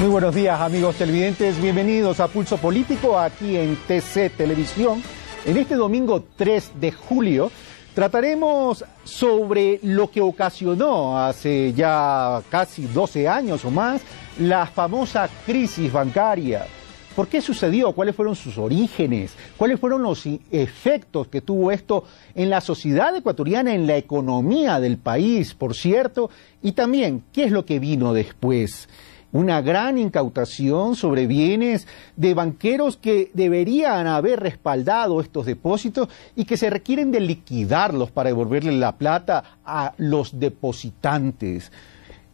Muy buenos días, amigos televidentes, bienvenidos a Pulso Político aquí en TC Televisión. En este domingo 3 de julio trataremos sobre lo que ocasionó hace ya casi 12 años o más la famosa crisis bancaria. ¿Por qué sucedió? ¿Cuáles fueron sus orígenes? ¿Cuáles fueron los efectos que tuvo esto en la sociedad ecuatoriana, en la economía del país, por cierto? Y también, ¿qué es lo que vino después? Una gran incautación sobre bienes de banqueros que deberían haber respaldado estos depósitos y que se requieren de liquidarlos para devolverle la plata a los depositantes.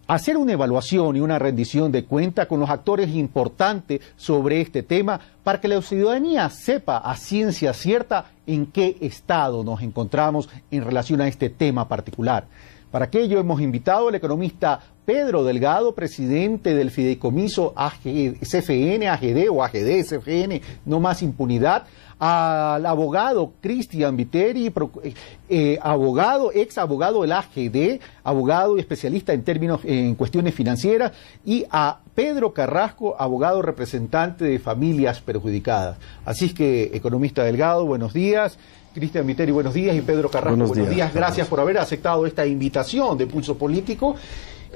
Hacer una evaluación y una rendición de cuenta con los actores importantes sobre este tema para que la ciudadanía sepa a ciencia cierta en qué estado nos encontramos en relación a este tema particular. Para aquello hemos invitado al economista Pedro Delgado, presidente del fideicomiso CFN, AGD o AGD, CFN, No Más Impunidad, al abogado Cristian Viteri, ex abogado del AGD, abogado y especialista en cuestiones financieras, y a Pedro Carrasco, abogado representante de familias perjudicadas. Así es que, economista Delgado, buenos días. Cristian Viteri, buenos días, y Pedro Carrasco, buenos días. Gracias por haber aceptado esta invitación de Pulso Político.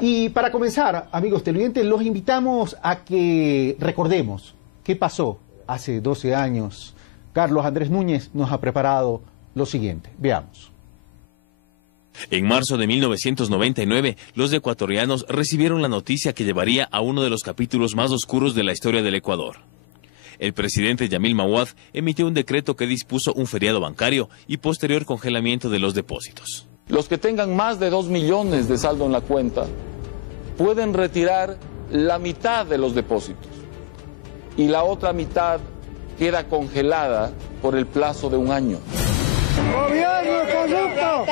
Y para comenzar, amigos televidentes, los invitamos a que recordemos qué pasó hace 12 años. Carlos Andrés Núñez nos ha preparado lo siguiente. Veamos. En marzo de 1999, los ecuatorianos recibieron la noticia que llevaría a uno de los capítulos más oscuros de la historia del Ecuador. El presidente Yamil Mahuad emitió un decreto que dispuso un feriado bancario y posterior congelamiento de los depósitos. Los que tengan más de 2 millones de saldo en la cuenta pueden retirar la mitad de los depósitos y la otra mitad queda congelada por el plazo de 1 año. ¡Gobierno corrupto!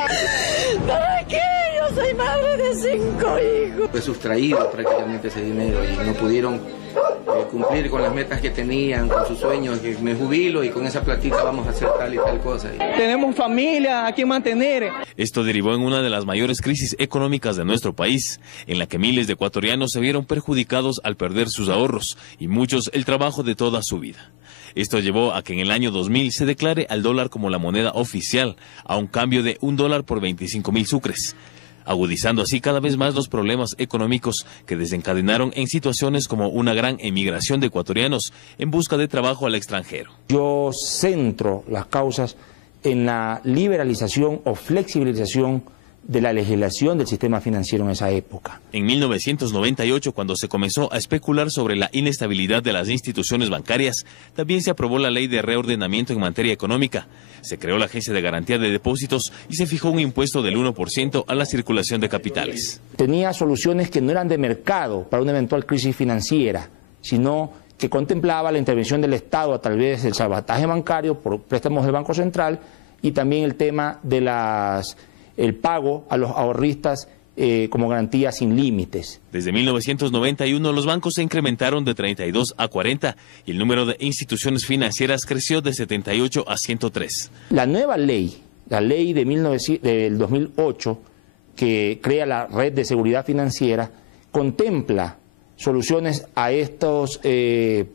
¿Para qué? Yo soy madre de 5 hijos. Fue sustraído prácticamente ese dinero y no pudieron cumplir con las metas que tenían, con sus sueños, que me jubilo y con esa platita vamos a hacer tal y tal cosa. Tenemos familia a quien mantener. Esto derivó en una de las mayores crisis económicas de nuestro país, en la que miles de ecuatorianos se vieron perjudicados al perder sus ahorros y muchos el trabajo de toda su vida. Esto llevó a que en el año 2000 se declare al dólar como la moneda oficial, a un cambio de $1 por 25.000 sucres, agudizando así cada vez más los problemas económicos que desencadenaron en situaciones como una gran emigración de ecuatorianos en busca de trabajo al extranjero. Yo centro las causas en la liberalización o flexibilización de la legislación del sistema financiero en esa época. En 1998, cuando se comenzó a especular sobre la inestabilidad de las instituciones bancarias, también se aprobó la ley de reordenamiento en materia económica. Se creó la Agencia de Garantía de Depósitos y se fijó un impuesto del 1% a la circulación de capitales. Tenía soluciones que no eran de mercado para una eventual crisis financiera, sino que contemplaba la intervención del Estado a través del salvataje bancario por préstamos del Banco Central y también el tema de el pago a los ahorristas como garantía sin límites. Desde 1991 los bancos se incrementaron de 32 a 40 y el número de instituciones financieras creció de 78 a 103. La nueva ley, la ley del 2008, que crea la Red de Seguridad Financiera, contempla soluciones a estos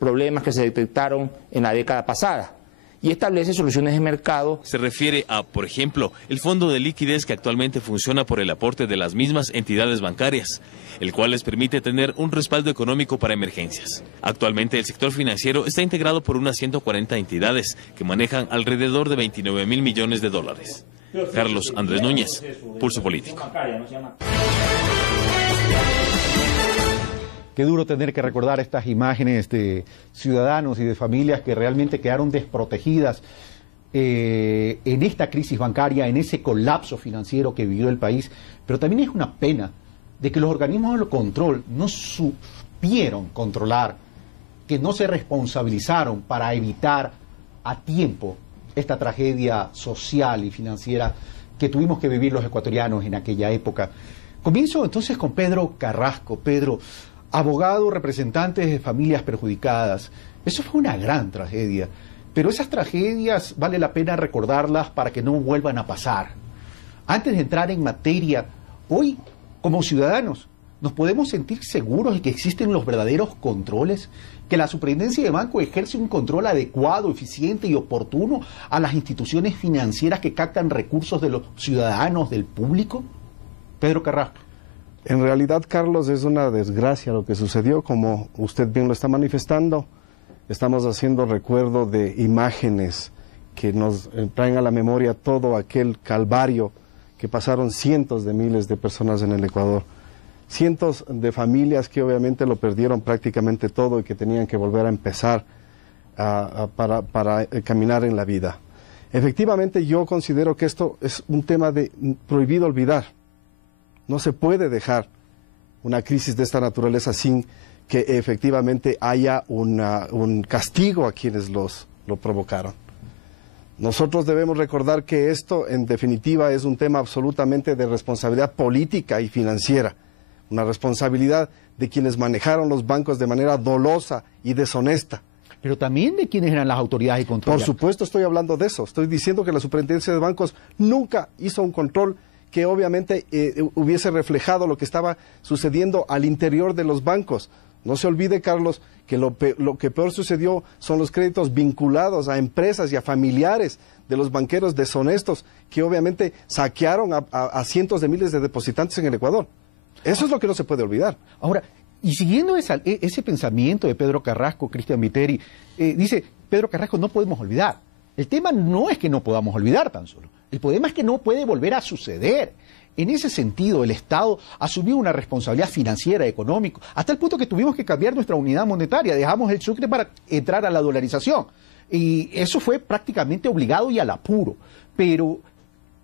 problemas que se detectaron en la década pasada y establece soluciones de mercado. Se refiere a, por ejemplo, el fondo de liquidez que actualmente funciona por el aporte de las mismas entidades bancarias, el cual les permite tener un respaldo económico para emergencias. Actualmente el sector financiero está integrado por unas 140 entidades que manejan alrededor de 29.000 millones de dólares. Carlos Andrés Núñez, Pulso Político. Qué duro tener que recordar estas imágenes de ciudadanos y de familias que realmente quedaron desprotegidas en esta crisis bancaria, en ese colapso financiero que vivió el país. Pero también es una pena de que los organismos de control no supieron controlar, que no se responsabilizaron para evitar a tiempo esta tragedia social y financiera que tuvimos que vivir los ecuatorianos en aquella época. Comienzo entonces con Pedro Carrasco. Pedro, abogado, representante de familias perjudicadas. Eso fue una gran tragedia, pero esas tragedias vale la pena recordarlas para que no vuelvan a pasar. Antes de entrar en materia, hoy, como ciudadanos, ¿nos podemos sentir seguros de que existen los verdaderos controles? ¿Que la Superintendencia de Banco ejerce un control adecuado, eficiente y oportuno a las instituciones financieras que captan recursos de los ciudadanos, del público? Pedro Carrasco. En realidad, Carlos, es una desgracia lo que sucedió, como usted bien lo está manifestando. Estamos haciendo recuerdo de imágenes que nos traen a la memoria todo aquel calvario que pasaron cientos de miles de personas en el Ecuador. Cientos de familias que obviamente lo perdieron prácticamente todo y que tenían que volver a empezar para caminar en la vida. Efectivamente, yo considero que esto es un tema de prohibido olvidar. No se puede dejar una crisis de esta naturaleza sin que efectivamente haya un castigo a quienes lo provocaron. Nosotros debemos recordar que esto, en definitiva, es un tema absolutamente de responsabilidad política y financiera. Una responsabilidad de quienes manejaron los bancos de manera dolosa y deshonesta. Pero también de quienes eran las autoridades de control. Por supuesto estoy hablando de eso. Estoy diciendo que la Superintendencia de Bancos nunca hizo un control que obviamente hubiese reflejado lo que estaba sucediendo al interior de los bancos. No se olvide, Carlos, que lo que peor sucedió son los créditos vinculados a empresas y a familiares de los banqueros deshonestos que obviamente saquearon a cientos de miles de depositantes en el Ecuador. Eso es lo que no se puede olvidar. Ahora, y siguiendo ese pensamiento de Pedro Carrasco, Cristian Viteri, dice, Pedro Carrasco, no podemos olvidar. El tema no es que no podamos olvidar tan solo. El problema es que no puede volver a suceder. En ese sentido, el Estado asumió una responsabilidad financiera, económica, hasta el punto que tuvimos que cambiar nuestra unidad monetaria. Dejamos el sucre para entrar a la dolarización. Y eso fue prácticamente obligado y al apuro. Pero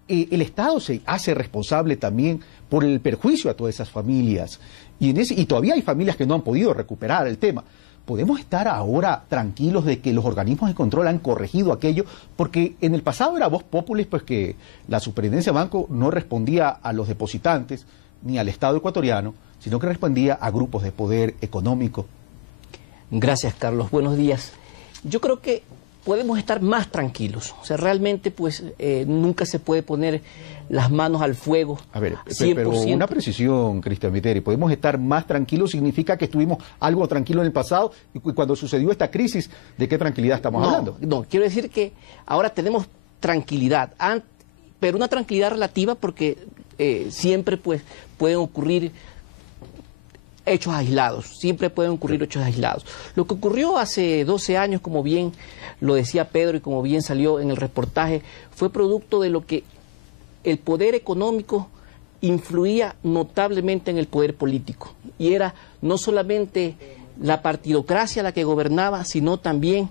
el Estado se hace responsable también por el perjuicio a todas esas familias. Y todavía hay familias que no han podido recuperar el tema. ¿Podemos estar ahora tranquilos de que los organismos de control han corregido aquello? Porque en el pasado era voz populi, pues que la Superintendencia de Banco no respondía a los depositantes ni al Estado ecuatoriano, sino que respondía a grupos de poder económico. Gracias, Carlos. Buenos días. Yo creo que podemos estar más tranquilos. O sea, realmente, pues, nunca se puede poner las manos al fuego. A ver, 100%. pero una precisión, Cristian Viteri. Podemos estar más tranquilos significa que estuvimos algo tranquilo en el pasado y cuando sucedió esta crisis, ¿de qué tranquilidad estamos hablando? No, quiero decir que ahora tenemos tranquilidad, pero una tranquilidad relativa porque siempre, pues, pueden ocurrir hechos aislados, siempre pueden ocurrir hechos aislados. Lo que ocurrió hace 12 años, como bien lo decía Pedro y como bien salió en el reportaje, fue producto de lo que el poder económico influía notablemente en el poder político. Y era no solamente la partidocracia la que gobernaba, sino también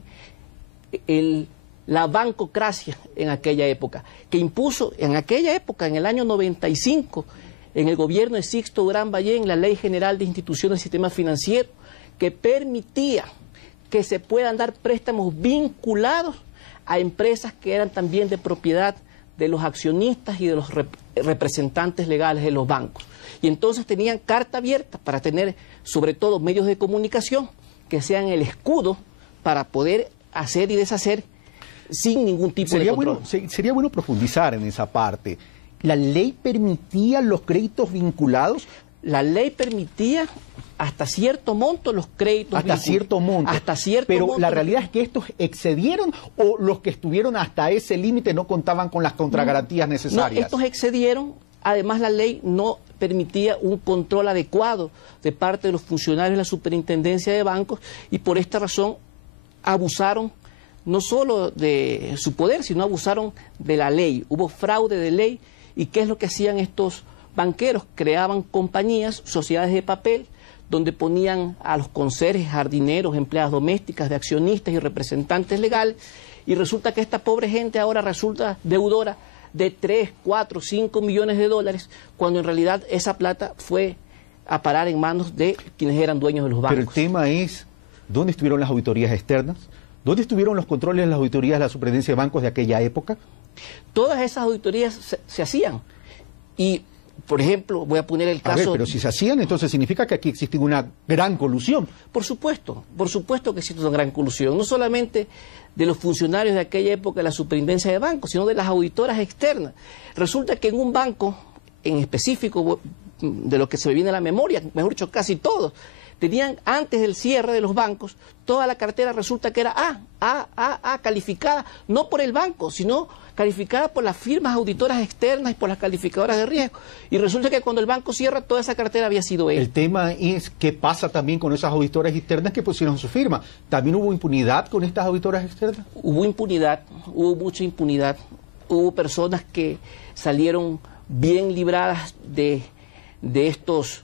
la bancocracia en aquella época, que impuso en aquella época, en el año 95, en el gobierno de Sixto Durán Ballén, la Ley General de Instituciones del Sistema Financiero, que permitía que se puedan dar préstamos vinculados a empresas que eran también de propiedad de los accionistas y de los representantes legales de los bancos. Y entonces tenían carta abierta para tener, sobre todo, medios de comunicación que sean el escudo para poder hacer y deshacer sin ningún tipo de control. Sería bueno profundizar en esa parte. ¿La ley permitía los créditos vinculados? La ley permitía hasta cierto monto los créditos hasta cierto monto. Pero la realidad es que estos excedieron o los que estuvieron hasta ese límite no contaban con las contragarantías necesarias. No, estos excedieron. Además, la ley no permitía un control adecuado de parte de los funcionarios de la Superintendencia de Bancos y por esta razón abusaron no solo de su poder, sino abusaron de la ley. Hubo fraude de ley. ¿Y qué es lo que hacían estos banqueros? Creaban compañías, sociedades de papel, donde ponían a los conserjes, jardineros, empleadas domésticas, de accionistas y representantes legales, y resulta que esta pobre gente ahora resulta deudora de 3, 4, 5 millones de dólares, cuando en realidad esa plata fue a parar en manos de quienes eran dueños de los bancos. Pero el tema es, ¿dónde estuvieron las auditorías externas? ¿Dónde estuvieron los controles de las auditorías de la Superintendencia de Bancos de aquella época? Todas esas auditorías se hacían. Y, por ejemplo, voy a poner el caso... A ver, pero si se hacían, entonces significa que aquí existe una gran colusión. Por supuesto que existe una gran colusión. No solamente de los funcionarios de aquella época de la Superintendencia de Bancos, sino de las auditoras externas. Resulta que en un banco, en específico, de lo que se me viene a la memoria, mejor dicho, casi todos, tenían antes del cierre de los bancos, toda la cartera resulta que era A, calificada no por el banco, sino calificada por las firmas auditoras externas y por las calificadoras de riesgo. Y resulta que cuando el banco cierra, toda esa cartera había sido E. El tema es qué pasa también con esas auditoras externas que pusieron su firma. ¿También hubo impunidad con estas auditoras externas? Hubo impunidad, hubo mucha impunidad. Hubo personas que salieron bien libradas de estos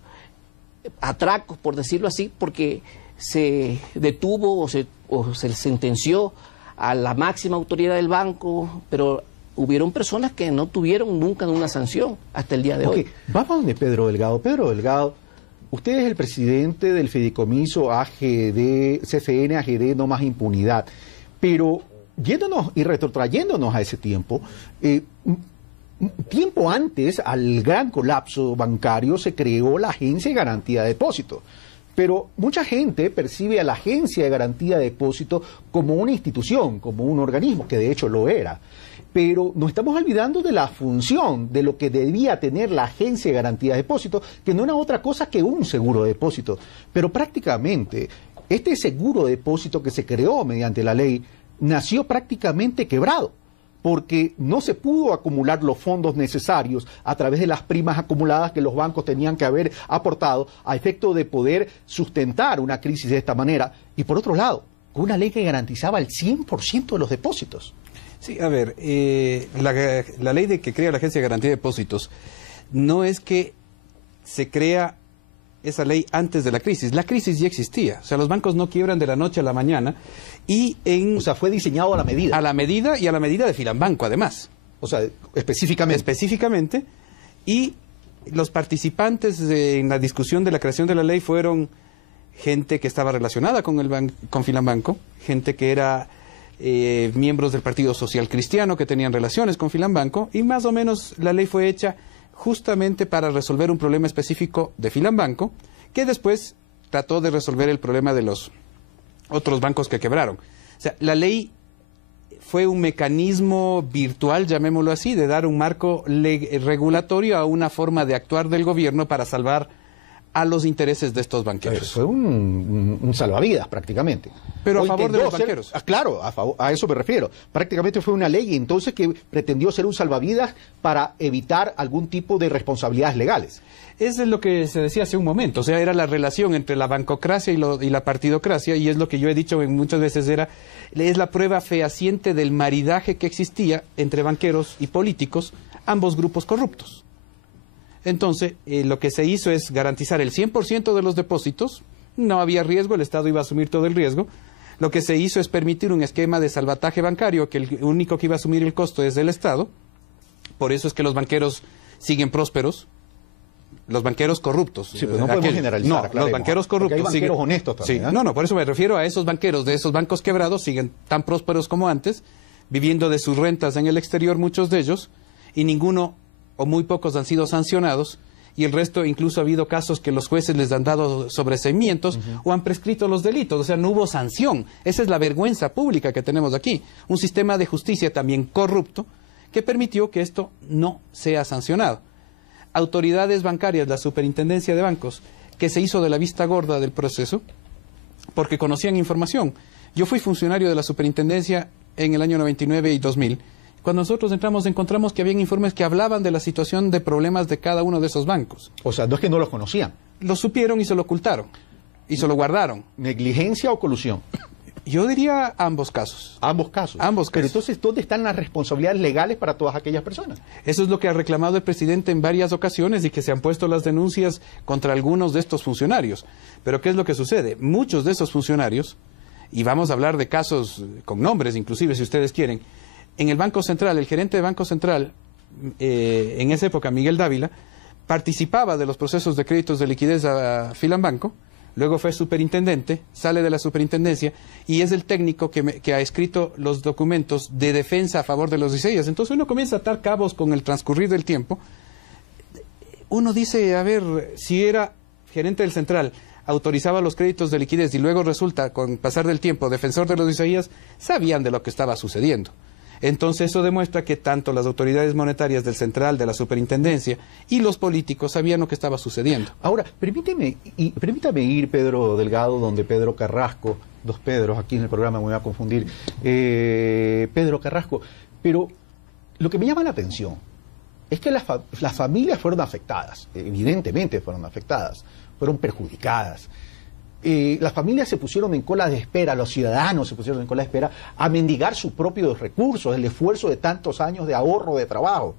atracos, por decirlo así, porque se detuvo o se sentenció a la máxima autoridad del banco, pero hubieron personas que no tuvieron nunca una sanción hasta el día de hoy. Vamos a donde Pedro Delgado. Pedro Delgado, usted es el presidente del fideicomiso AGD, CFN, AGD, No Más Impunidad, pero yéndonos y retrotrayéndonos a ese tiempo, tiempo antes al gran colapso bancario se creó la Agencia de Garantía de Depósitos. Pero mucha gente percibe a la Agencia de Garantía de Depósitos como una institución, como un organismo, que de hecho lo era. Pero nos estamos olvidando de la función, de lo que debía tener la Agencia de Garantía de Depósitos, que no era otra cosa que un seguro de depósito. Pero prácticamente, este seguro de depósito que se creó mediante la ley, nació prácticamente quebrado, porque no se pudo acumular los fondos necesarios a través de las primas acumuladas que los bancos tenían que haber aportado a efecto de poder sustentar una crisis de esta manera. Y por otro lado, con una ley que garantizaba el 100% de los depósitos. Sí, a ver, la ley de que crea la Agencia de Garantía de Depósitos no es que se crea esa ley antes de la crisis. La crisis ya existía. O sea, los bancos no quiebran de la noche a la mañana y O sea, fue diseñado a la medida. A la medida y a la medida de Filambanco, además. O sea, específicamente. Específicamente. Y los participantes en la discusión de la creación de la ley fueron gente que estaba relacionada con Filambanco, gente que era miembros del Partido Social Cristiano que tenían relaciones con Filambanco, y más o menos la ley fue hecha justamente para resolver un problema específico de Filambanco, que después trató de resolver el problema de los otros bancos que quebraron. O sea, la ley fue un mecanismo virtual, llamémoslo así, de dar un marco regulatorio a una forma de actuar del gobierno para salvar a los intereses de estos banqueros. Fue un salvavidas prácticamente. Pero a favor de los banqueros. Claro, a eso me refiero. Prácticamente fue una ley entonces que pretendió ser un salvavidas para evitar algún tipo de responsabilidades legales. Eso es lo que se decía hace un momento. O sea, era la relación entre la bancocracia y la partidocracia, y es lo que yo he dicho muchas veces, es la prueba fehaciente del maridaje que existía entre banqueros y políticos, ambos grupos corruptos. Entonces, lo que se hizo es garantizar el 100% de los depósitos, no había riesgo, el Estado iba a asumir todo el riesgo. Lo que se hizo es permitir un esquema de salvataje bancario, que el único que iba a asumir el costo es el Estado. Por eso es que los banqueros siguen prósperos, los banqueros corruptos. Sí, pero no podemos generalizar. No, los banqueros corruptos hay banqueros honestos también. Sí, no, por eso me refiero a esos banqueros de esos bancos quebrados, siguen tan prósperos como antes, viviendo de sus rentas en el exterior, muchos de ellos, y ninguno o muy pocos han sido sancionados, y el resto incluso ha habido casos que los jueces les han dado sobreseimientos o han prescrito los delitos. O sea, no hubo sanción. Esa es la vergüenza pública que tenemos aquí. Un sistema de justicia también corrupto que permitió que esto no sea sancionado. Autoridades bancarias, la Superintendencia de Bancos, que se hizo de la vista gorda del proceso porque conocían información. Yo fui funcionario de la Superintendencia en el año 99 y 2000. Cuando nosotros encontramos que habían informes que hablaban de la situación de problemas de cada uno de esos bancos. O sea, no es que no los conocían. Lo supieron y se lo ocultaron. Y se lo guardaron. ¿Negligencia o colusión? Yo diría ambos casos. Ambos casos. Ambos casos. Pero entonces, ¿dónde están las responsabilidades legales para todas aquellas personas? Eso es lo que ha reclamado el presidente en varias ocasiones y que se han puesto las denuncias contra algunos de estos funcionarios. Pero ¿qué es lo que sucede? Muchos de esos funcionarios, y vamos a hablar de casos con nombres inclusive si ustedes quieren, en el Banco Central, el gerente de Banco Central, en esa época, Miguel Dávila, participaba de los procesos de créditos de liquidez a Filambanco, luego fue superintendente, sale de la superintendencia y es el técnico que ha escrito los documentos de defensa a favor de los diseños. Entonces uno comienza a atar cabos con el transcurrir del tiempo. Uno dice, a ver, si era gerente del Central, autorizaba los créditos de liquidez y luego resulta, con pasar del tiempo, defensor de los diseños, sabían de lo que estaba sucediendo. Entonces eso demuestra que tanto las autoridades monetarias del central, de la superintendencia y los políticos sabían lo que estaba sucediendo. Ahora, permítame ir, Pedro Delgado, donde Pedro Carrasco, dos Pedros, aquí en el programa me voy a confundir, Pedro Carrasco, pero lo que me llama la atención es que las familias fueron afectadas, evidentemente fueron afectadas, fueron perjudicadas. Las familias se pusieron en cola de espera, los ciudadanos se pusieron en cola de espera a mendigar sus propios recursos, el esfuerzo de tantos años de ahorro, de trabajo.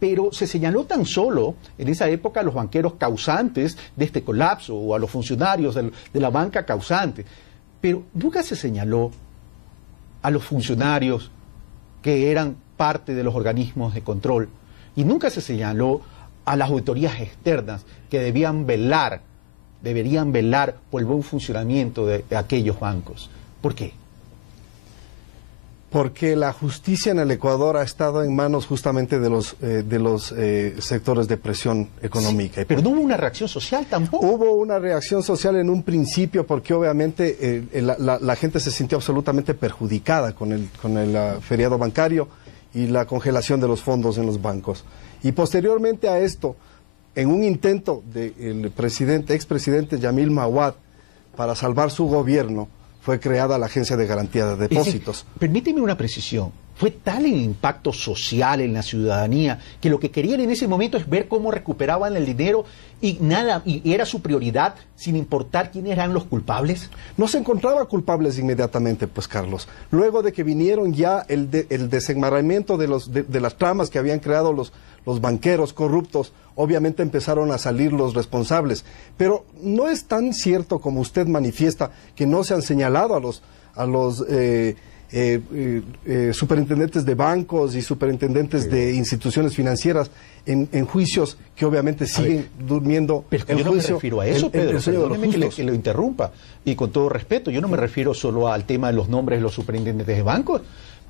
Pero se señaló tan solo en esa época a los banqueros causantes de este colapso o a los funcionarios de la banca causante, pero nunca se señaló a los funcionarios que eran parte de los organismos de control y nunca se señaló a las autoridades externas que deberían velar por el buen funcionamiento de aquellos bancos. ¿Por qué? Porque la justicia en el Ecuador ha estado en manos justamente de los sectores de presión económica. Sí, pero no hubo una reacción social tampoco. Hubo una reacción social en un principio porque obviamente la gente se sintió absolutamente perjudicada con el feriado bancario y la congelación de los fondos en los bancos. Y posteriormente a esto, en un intento del expresidente Yamil Mawad para salvar su gobierno, fue creada la Agencia de Garantía de Depósitos. Permíteme una precisión. Fue tal el impacto social en la ciudadanía que lo que querían en ese momento es ver cómo recuperaban el dinero y era su prioridad sin importar quiénes eran los culpables. No se encontraba culpables inmediatamente, pues, Carlos. Luego de que vinieron ya el desenmarañamiento de las tramas que habían creado los banqueros corruptos, obviamente empezaron a salir los responsables. Pero no es tan cierto como usted manifiesta que no se han señalado a los superintendentes de bancos y superintendentes de instituciones financieras en juicios que obviamente siguen durmiendo. Pero yo no me refiero a eso, Pedro, perdóneme que lo interrumpa. Y con todo respeto, yo no me refiero solo al tema de los nombres de los superintendentes de bancos,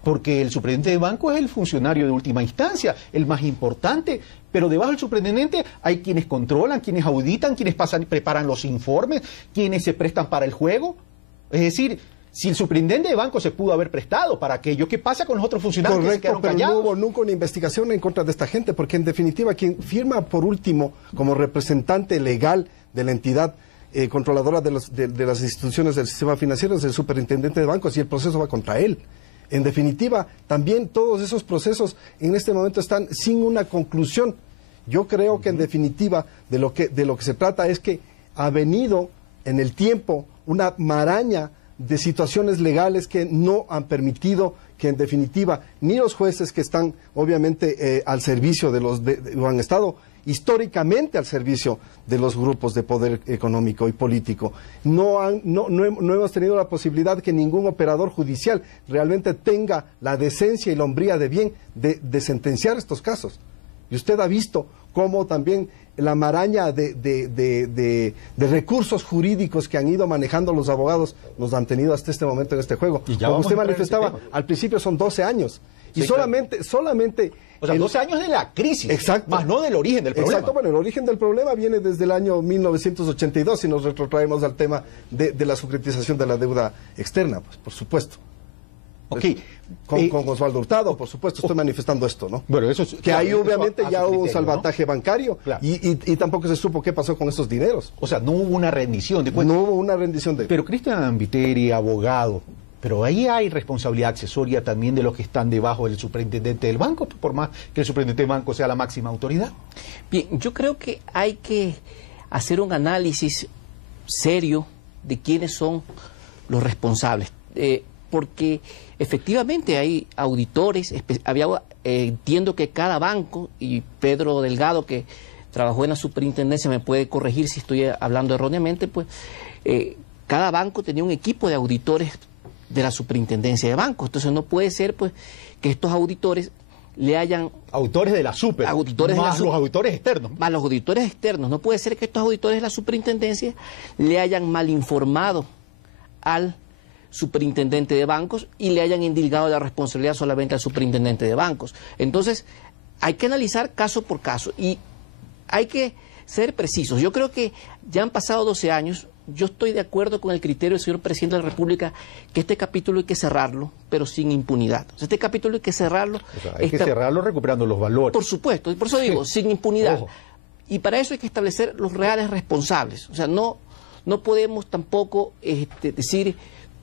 porque el superintendente de banco es el funcionario de última instancia, el más importante, pero debajo del superintendente hay quienes controlan, quienes auditan, quienes preparan los informes, quienes se prestan para el juego. Es decir, si el superintendente de banco se pudo haber prestado para aquello, ¿qué pasa con los otros funcionarios que se quedaron callados? No hubo nunca una investigación en contra de esta gente, porque en definitiva quien firma por último como representante legal de la entidad controladora de las instituciones del sistema financiero es el superintendente de bancos y el proceso va contra él. En definitiva, también todos esos procesos en este momento están sin una conclusión. Yo creo que en definitiva de lo que se trata es que ha venido en el tiempo una maraña de situaciones legales que no han permitido que en definitiva ni los jueces que están obviamente al servicio o han estado históricamente al servicio de los grupos de poder económico y político. No hemos tenido la posibilidad que ningún operador judicial realmente tenga la decencia y la hombría de bien de sentenciar estos casos. Y usted ha visto cómo también la maraña de recursos jurídicos que han ido manejando los abogados nos han tenido hasta este momento en este juego. Como usted manifestaba, al principio son 12 años. Y sí, solamente... O sea, 12 años de la crisis, exacto, más no del origen del problema. Exacto, bueno, el origen del problema viene desde el año 1982, si nos retrotraemos al tema de la securitización de la deuda externa, pues, por supuesto. Okay. Con Osvaldo Hurtado, por supuesto, estoy manifestando esto, ¿no? Bueno, eso es, que ahí obviamente ya hubo un salvataje bancario, claro, y tampoco se supo qué pasó con esos dineros. O sea, no hubo una rendición de cuentas. No hubo una rendición de... Pero Cristian Viteri, abogado, pero ahí hay responsabilidad accesoria también de los que están debajo del superintendente del banco, por más que el superintendente del banco sea la máxima autoridad. Bien, yo creo que hay que hacer un análisis serio de quiénes son los responsables, porque efectivamente hay auditores, entiendo que cada banco, y Pedro Delgado, que trabajó en la superintendencia, me puede corregir si estoy hablando erróneamente, pues cada banco tenía un equipo de auditores de la superintendencia de bancos. Entonces no puede ser pues que estos auditores le hayan... Auditores de la super, auditores más los auditores externos. Más los auditores externos. No puede ser que estos auditores de la superintendencia le hayan mal informado al superintendente de bancos y le hayan indilgado la responsabilidad solamente al superintendente de bancos. Entonces hay que analizar caso por caso y hay que ser precisos. Yo creo que ya han pasado 12 años yo estoy de acuerdo con el criterio del señor presidente de la República que este capítulo hay que cerrarlo, pero sin impunidad. O sea, este capítulo hay que cerrarlo. O sea, hay que cerrarlo recuperando los valores. Por supuesto, y por eso digo, sin impunidad. Ojo. Y para eso hay que establecer los reales responsables. O sea, no podemos tampoco decir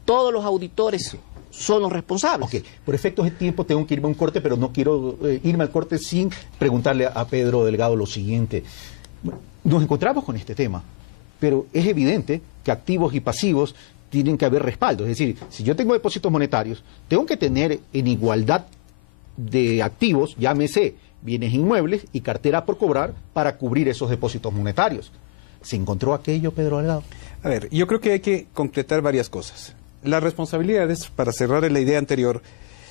todos los auditores son los responsables. Ok, por efectos de tiempo tengo que irme a un corte, pero no quiero irme al corte sin preguntarle a Pedro Delgado lo siguiente. Nos encontramos con este tema, pero es evidente que activos y pasivos tienen que haber respaldo. Es decir, si yo tengo depósitos monetarios, tengo que tener en igualdad de activos, llámese bienes inmuebles y cartera por cobrar para cubrir esos depósitos monetarios. ¿Se encontró aquello, Pedro Delgado? A ver, yo creo que hay que concretar varias cosas. Las responsabilidades, para cerrar la idea anterior,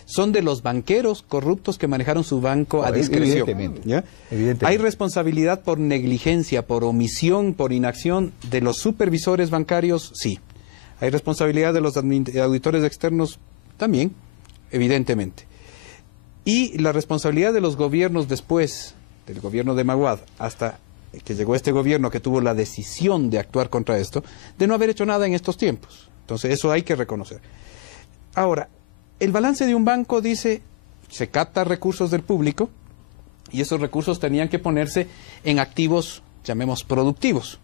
son de los banqueros corruptos que manejaron su banco a discreción. Evidentemente. ¿Ya? Evidentemente. Hay responsabilidad por negligencia, por omisión, por inacción de los supervisores bancarios, sí. Hay responsabilidad de los auditores externos también, evidentemente. Y la responsabilidad de los gobiernos después, del gobierno de Maguad, hasta que llegó este gobierno que tuvo la decisión de actuar contra esto, de no haber hecho nada en estos tiempos. Entonces eso hay que reconocer. Ahora, el balance de un banco dice, se capta recursos del público y esos recursos tenían que ponerse en activos, llamemos productivos.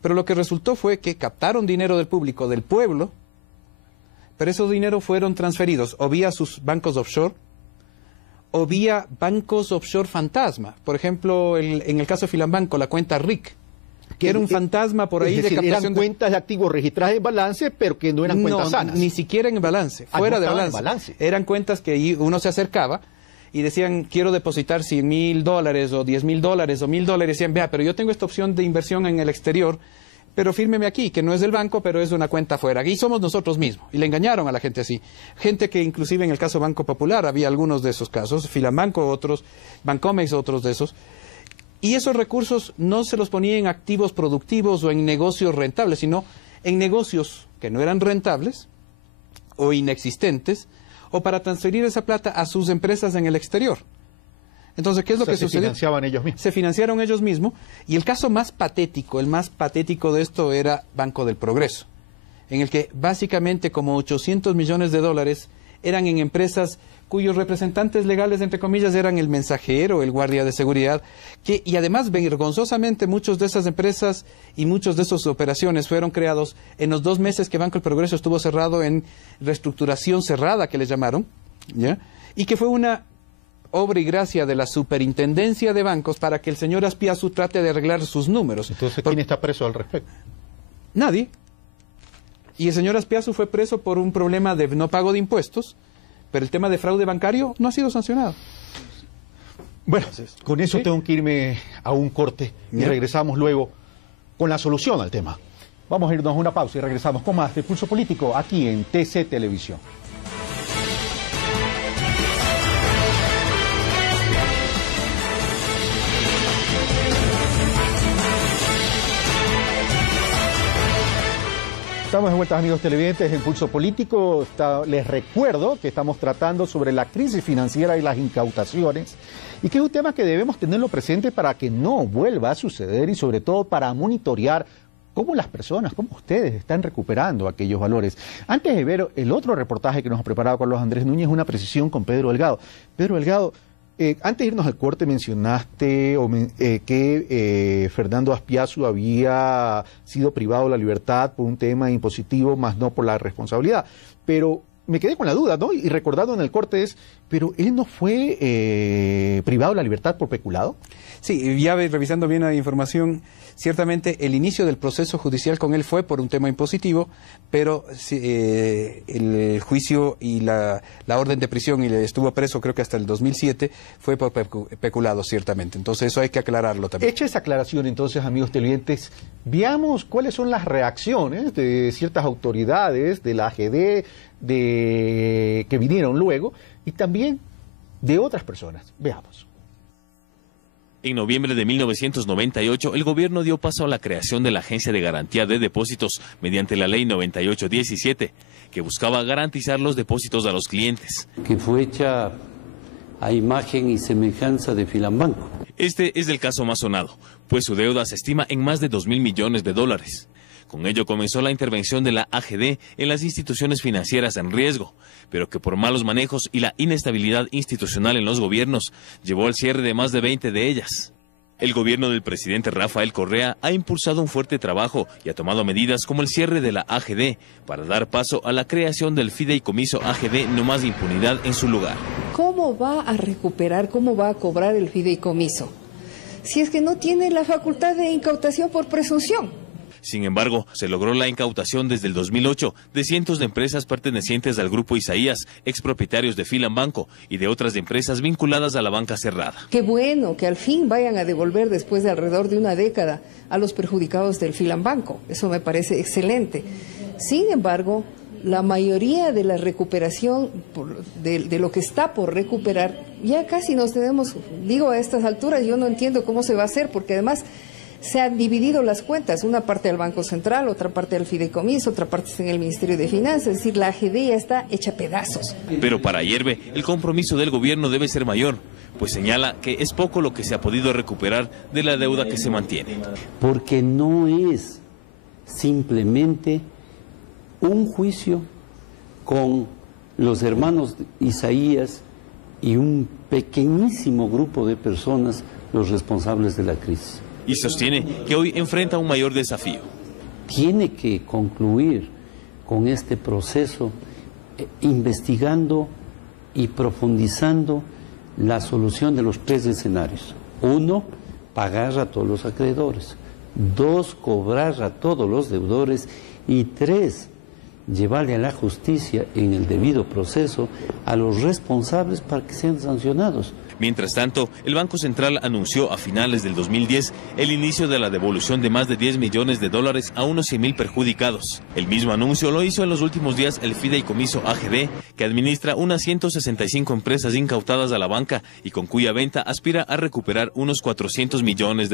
Pero lo que resultó fue que captaron dinero del público, del pueblo, pero esos dineros fueron transferidos o vía sus bancos offshore o vía bancos offshore fantasma. Por ejemplo, en el caso de Filambanco, la cuenta RIC, que era un fantasma por ahí, es decir, de captación eran cuentas de activos registradas en balance, pero que no eran cuentas sanas. Ni siquiera en balance, fuera de balance. Eran cuentas que ahí uno se acercaba y decían, quiero depositar $100,000 o $10,000 o $1,000. Decían, vea, pero yo tengo esta opción de inversión en el exterior, pero fírmeme aquí, que no es del banco, pero es una cuenta afuera. Aquí somos nosotros mismos. Y le engañaron a la gente así. Gente que inclusive en el caso Banco Popular había algunos de esos casos, Filambanco otros, Bancomex otros de esos. Y esos recursos no se los ponía en activos productivos o en negocios rentables, sino en negocios que no eran rentables o inexistentes, o para transferir esa plata a sus empresas en el exterior. Entonces, ¿qué es lo que sucedió? Se financiaban ellos mismos. Se financiaron ellos mismos, y el caso más patético, el más patético de esto era Banco del Progreso, en el que básicamente como $800 millones eran en empresas cuyos representantes legales, entre comillas, eran el mensajero, el guardia de seguridad, y además vergonzosamente muchas de esas empresas y muchas de esas operaciones fueron creados en los 2 meses que Banco del Progreso estuvo cerrado en reestructuración cerrada, que le llamaron, ¿ya? Y que fue una obra y gracia de la Superintendencia de Bancos para que el señor Azpiazu trate de arreglar sus números. Entonces, ¿quién está preso al respecto? Nadie. Y el señor Azpiazu fue preso por un problema de no pago de impuestos, pero el tema de fraude bancario no ha sido sancionado. Bueno, con eso ¿sí? tengo que irme a un corte y regresamos luego con la solución al tema. Vamos a irnos a una pausa y regresamos con más de Pulso Político aquí en TC Televisión. Estamos de vuelta, amigos televidentes, en Pulso Político. Les recuerdo que estamos tratando sobre la crisis financiera y las incautaciones, y que es un tema que debemos tenerlo presente para que no vuelva a suceder y sobre todo para monitorear cómo las personas, cómo ustedes están recuperando aquellos valores. Antes de ver el otro reportaje que nos ha preparado Carlos Andrés Núñez, una precisión con Pedro Delgado. Pedro Delgado, antes de irnos al corte mencionaste que Fernando Azpiazu había sido privado de la libertad por un tema impositivo, más no por la responsabilidad. Pero me quedé con la duda, ¿no? Y recordando en el corte ¿pero él no fue privado de la libertad por peculado? Sí, ya revisando bien la información, ciertamente el inicio del proceso judicial con él fue por un tema impositivo, pero el juicio y la orden de prisión, y estuvo preso creo que hasta el 2007, fue por peculado, ciertamente. Entonces eso hay que aclararlo también. Hecha esa aclaración, entonces, amigos televidentes, veamos cuáles son las reacciones de ciertas autoridades de la AGD, que vinieron luego, y también de otras personas. Veamos. En noviembre de 1998, el gobierno dio paso a la creación de la Agencia de Garantía de Depósitos mediante la Ley 9817, que buscaba garantizar los depósitos a los clientes. Que fue hecha a imagen y semejanza de Filambanco. Este es el caso más sonado, pues su deuda se estima en más de $2.000 millones. Con ello comenzó la intervención de la AGD en las instituciones financieras en riesgo, pero que por malos manejos y la inestabilidad institucional en los gobiernos llevó al cierre de más de 20 de ellas. El gobierno del presidente Rafael Correa ha impulsado un fuerte trabajo y ha tomado medidas como el cierre de la AGD para dar paso a la creación del fideicomiso AGD No Más Impunidad en su lugar. ¿Cómo va a recuperar, cómo va a cobrar el fideicomiso si es que no tiene la facultad de incautación por presunción? Sin embargo, se logró la incautación desde el 2008 de cientos de empresas pertenecientes al Grupo Isaías, expropietarios de Filambanco y de otras empresas vinculadas a la banca cerrada. Qué bueno que al fin vayan a devolver después de alrededor de una década a los perjudicados del Filambanco. Eso me parece excelente. Sin embargo, la mayoría de la recuperación de lo que está por recuperar, ya casi nos tenemos, digo a estas alturas, yo no entiendo cómo se va a hacer, porque además se han dividido las cuentas, una parte del Banco Central, otra parte del fideicomiso, otra parte está en el Ministerio de Finanzas, es decir, la AGD ya está hecha pedazos. Pero para Ayerbe, el compromiso del gobierno debe ser mayor, pues señala que es poco lo que se ha podido recuperar de la deuda que se mantiene. Porque no es simplemente un juicio con los hermanos Isaías y un pequeñísimo grupo de personas los responsables de la crisis. Y sostiene que hoy enfrenta un mayor desafío. Tiene que concluir con este proceso investigando y profundizando la solución de los 3 escenarios. 1, pagar a todos los acreedores. 2, cobrar a todos los deudores. Y 3, llevarle a la justicia en el debido proceso a los responsables para que sean sancionados. Mientras tanto, el Banco Central anunció a finales del 2010 el inicio de la devolución de más de $10 millones a unos 100,000 perjudicados. El mismo anuncio lo hizo en los últimos días el fideicomiso AGD, que administra unas 165 empresas incautadas a la banca y con cuya venta aspira a recuperar unos $400 millones.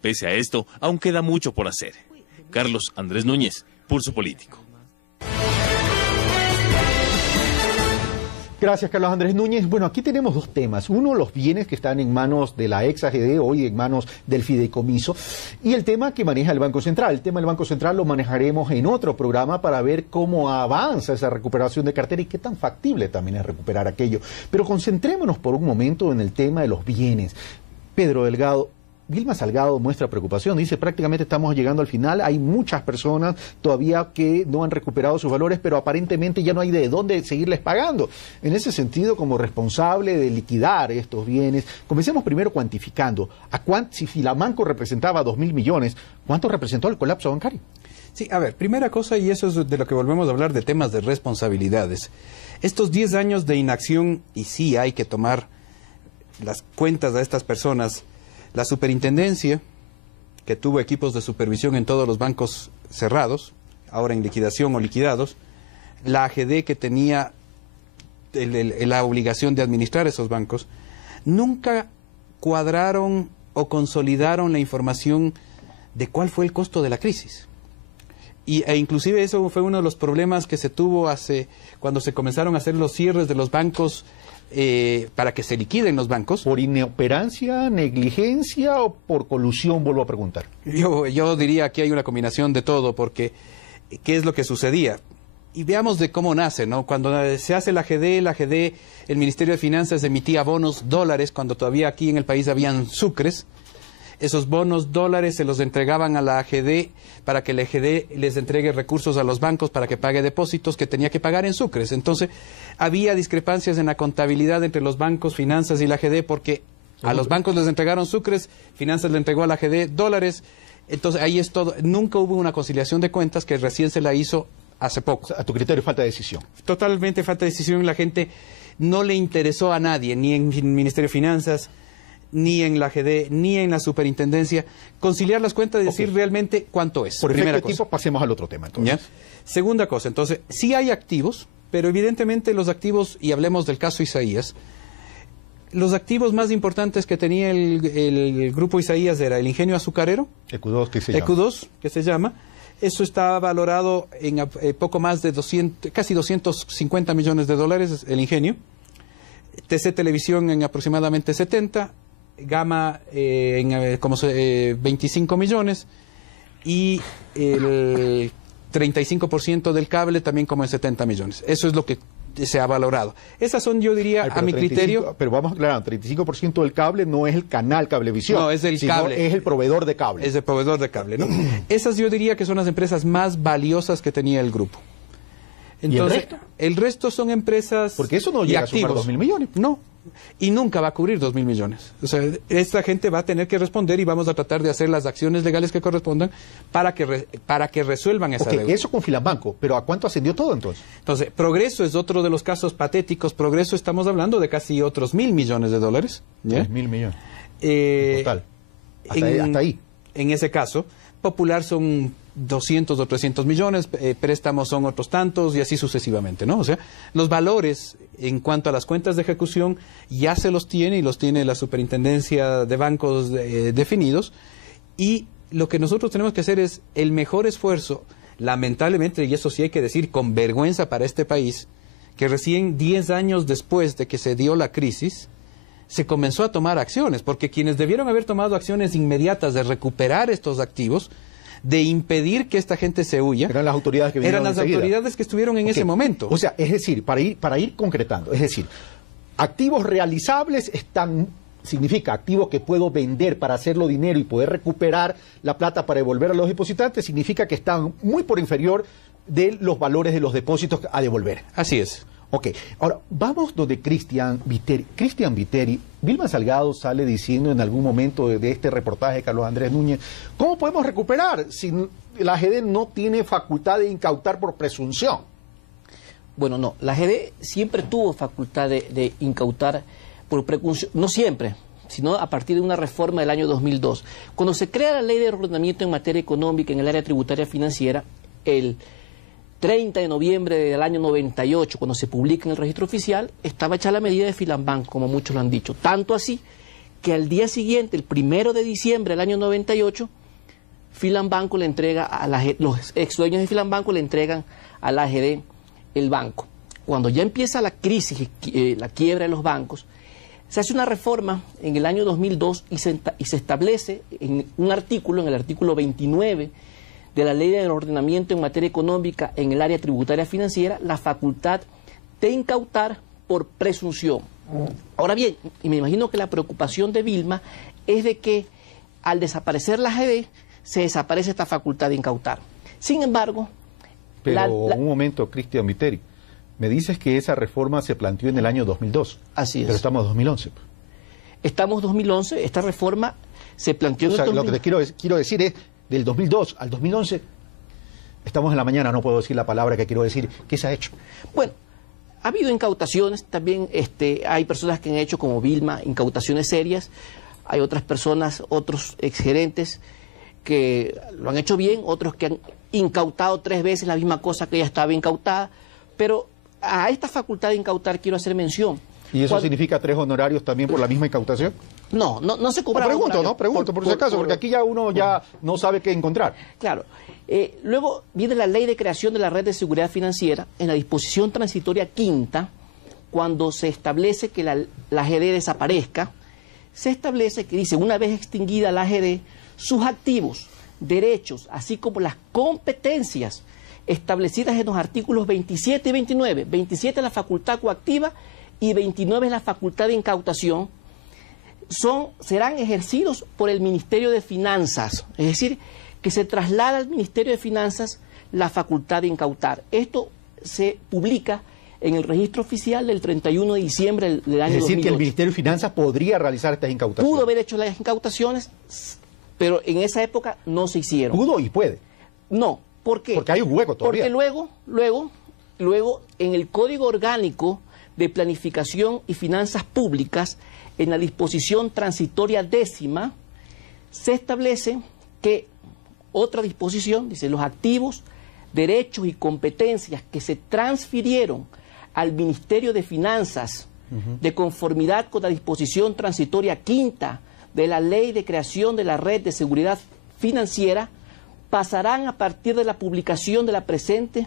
Pese a esto, aún queda mucho por hacer. Carlos Andrés Núñez, Pulso Político. Gracias, Carlos Andrés Núñez. Bueno, aquí tenemos 2 temas. Uno, los bienes que están en manos de la ex AGD, hoy en manos del fideicomiso, y el tema que maneja el Banco Central. El tema del Banco Central lo manejaremos en otro programa para ver cómo avanza esa recuperación de cartera y qué tan factible también es recuperar aquello. Pero concentrémonos por un momento en el tema de los bienes. Pedro Delgado, Vilma Salgado muestra preocupación, dice prácticamente estamos llegando al final, hay muchas personas todavía que no han recuperado sus valores, pero aparentemente ya no hay de dónde seguirles pagando. En ese sentido, como responsable de liquidar estos bienes, comencemos primero cuantificando. Si Filambanco representaba 2.000 millones, ¿cuánto representó el colapso bancario? Sí, a ver, primera cosa, y eso es de lo que volvemos a hablar, de temas de responsabilidades. Estos 10 años de inacción, y sí hay que tomar las cuentas de estas personas. La superintendencia, que tuvo equipos de supervisión en todos los bancos cerrados, ahora en liquidación o liquidados, la AGD, que tenía la obligación de administrar esos bancos, nunca cuadraron o consolidaron la información de cuál fue el costo de la crisis. E inclusive eso fue uno de los problemas que se tuvo cuando se comenzaron a hacer los cierres de los bancos para que se liquiden los bancos. ¿Por inoperancia, negligencia o por colusión, vuelvo a preguntar? Yo diría que hay una combinación de todo, porque ¿qué es lo que sucedía? Y veamos de cómo nace, ¿no? Cuando se hace la AGD, el Ministerio de Finanzas emitía bonos dólares, cuando todavía aquí en el país habían sucres. Esos bonos dólares se los entregaban a la AGD para que la AGD les entregue recursos a los bancos para que pague depósitos que tenía que pagar en sucres. Entonces, había discrepancias en la contabilidad entre los bancos, Finanzas y la AGD, porque a los bancos les entregaron sucres, Finanzas le entregó a la AGD dólares. Entonces, ahí es todo. Nunca hubo una conciliación de cuentas, que recién se la hizo hace poco. O sea, a tu criterio, falta de decisión. Totalmente falta de decisión. La gente no le interesó a nadie, ni en el Ministerio de Finanzas, ni en la AGD, ni en la superintendencia, conciliar las cuentas y decir realmente cuánto es. Por efecto de tiempo, pasemos al otro tema, entonces. ¿Ya? Segunda cosa, entonces, sí hay activos, pero evidentemente los activos, y hablemos del caso Isaías, los activos más importantes que tenía el grupo Isaías era el ingenio azucarero, EQ2, que se llama. Eso está valorado en poco más de casi $250 millones, el ingenio. TC Televisión en aproximadamente 70, Gama en 25 millones, y el 35% del cable también como en 70 millones. Eso es lo que se ha valorado. Esas son, yo diría, a mi criterio... Pero vamos a aclarar, 35% del cable no es el canal Cablevisión. No, es el cable. Es el proveedor de cable. Es el proveedor de cable, ¿no? Esas yo diría que son las empresas más valiosas que tenía el grupo. Entonces, ¿y el resto? El resto son empresas... Porque eso no llega a sumar 2.000 millones. No. Y nunca va a cubrir 2.000 millones. O sea, esta gente va a tener que responder y vamos a tratar de hacer las acciones legales que correspondan para que resuelvan esa deuda. Eso con Filambanco, pero ¿a cuánto ascendió todo entonces? Entonces, Progreso es otro de los casos patéticos. Progreso estamos hablando de casi otros 1.000 millones de dólares. ¿Ya? 3.000 millones. Total. Hasta ahí. En ese caso, Popular son 200 o 300 millones, préstamos son otros tantos y así sucesivamente, ¿no? O sea, los valores en cuanto a las cuentas de ejecución ya se los tiene y los tiene la Superintendencia de Bancos definidos, y lo que nosotros tenemos que hacer es el mejor esfuerzo, lamentablemente, y eso sí hay que decir con vergüenza para este país, que recién 10 años después de que se dio la crisis, se comenzó a tomar acciones, porque quienes debieron haber tomado acciones inmediatas de recuperar estos activos, de impedir que esta gente se huya, eran las autoridades que eran las autoridades que estuvieron en ese momento. O sea, es decir, para ir concretando, es decir, activos realizables significa activos que puedo vender para hacerlo dinero y poder recuperar la plata para devolver a los depositantes, significa que están muy por inferior de los valores de los depósitos a devolver. Así es. Ok, ahora vamos donde Cristian Viteri. Vilma Salgado sale diciendo en algún momento de este reportaje de Carlos Andrés Núñez, ¿cómo podemos recuperar si la AGD no tiene facultad de incautar por presunción? Bueno, no, la AGD siempre tuvo facultad de incautar por presunción, no siempre, sino a partir de una reforma del año 2002. Cuando se crea la Ley de Ordenamiento en Materia Económica en el área tributaria financiera, el 30 de noviembre del año 98, cuando se publica en el registro oficial, estaba hecha la medida de Filambanco, como muchos lo han dicho. Tanto así que al día siguiente, el 1 de diciembre del año 98, Filambanco le entrega los ex dueños de Filambanco le entregan a la AGD el banco. Cuando ya empieza la crisis, la quiebra de los bancos, se hace una reforma en el año 2002 y se establece en un artículo, en el artículo 29, de la Ley de Ordenamiento en Materia Económica en el área tributaria financiera, la facultad de incautar por presunción. Ahora bien, y me imagino que la preocupación de Vilma es de que al desaparecer la AGD, se desaparece esta facultad de incautar. Sin embargo... Pero un momento, Cristian Viteri, me dices que esa reforma se planteó en el año 2002. Así es. Pero estamos en 2011. Estamos en 2011, esta reforma se planteó en el 2000. Lo que te quiero decir es, del 2002 al 2011, estamos en la mañana, no puedo decir la palabra que quiero decir, ¿qué se ha hecho? Bueno, ha habido incautaciones, también hay personas que han hecho, como Vilma, incautaciones serias, hay otras personas, otros exgerentes que lo han hecho bien, otros que han incautado 3 veces la misma cosa que ya estaba incautada, pero a esta facultad de incautar quiero hacer mención. ¿Y eso significa 3 honorarios también por la misma incautación? No se cobra. Pregunto por si acaso, porque aquí ya uno ya no sabe qué encontrar. Claro. Luego viene la Ley de Creación de la Red de Seguridad Financiera, en la disposición transitoria quinta, cuando se establece que la AGD desaparezca, se establece que dice, una vez extinguida la AGD, sus activos, derechos, así como las competencias establecidas en los artículos 27 y 29, 27 es la facultad coactiva y 29 es la facultad de incautación, serán ejercidos por el Ministerio de Finanzas, es decir, que se traslada al Ministerio de Finanzas la facultad de incautar. Esto se publica en el registro oficial del 31 de diciembre del año 2008. Es decir, que el Ministerio de Finanzas podría realizar estas incautaciones. Pudo haber hecho las incautaciones, pero en esa época no se hicieron. ¿Pudo y puede? No, ¿por qué? Porque hay un hueco todavía. Porque luego en el Código Orgánico de Planificación y Finanzas Públicas, en la disposición transitoria 10ª, se establece que otra disposición, dice, los activos, derechos y competencias que se transfirieron al Ministerio de Finanzas de conformidad con la disposición transitoria 5ª de la Ley de Creación de la Red de Seguridad Financiera, pasarán a partir de la publicación de la presente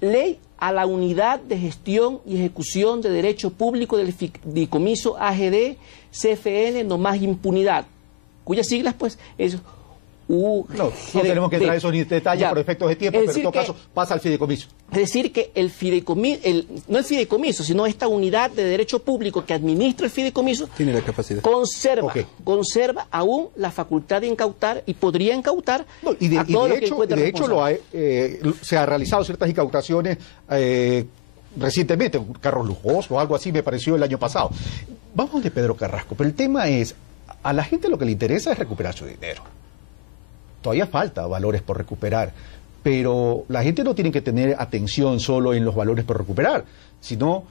ley a la Unidad de Gestión y Ejecución de Derecho Público del Fideicomiso AGD CFN no más impunidad, cuyas siglas pues es No tenemos que entrar en esos detalles por efectos de tiempo, pero en todo caso pasa al fideicomiso. Es decir, que el fideicomiso, no el fideicomiso, sino esta unidad de derecho público que administra el fideicomiso, tiene la capacidad. Conserva aún la facultad de incautar y podría incautar a todo lo que encuentre responsable. Se ha realizado ciertas incautaciones recientemente, carros lujosos o algo así me pareció el año pasado. Vamos de Pedro Carrasco, pero el tema es, a la gente lo que le interesa es recuperar su dinero. Todavía falta valores por recuperar, pero la gente no tiene que tener atención solo en los valores por recuperar, sino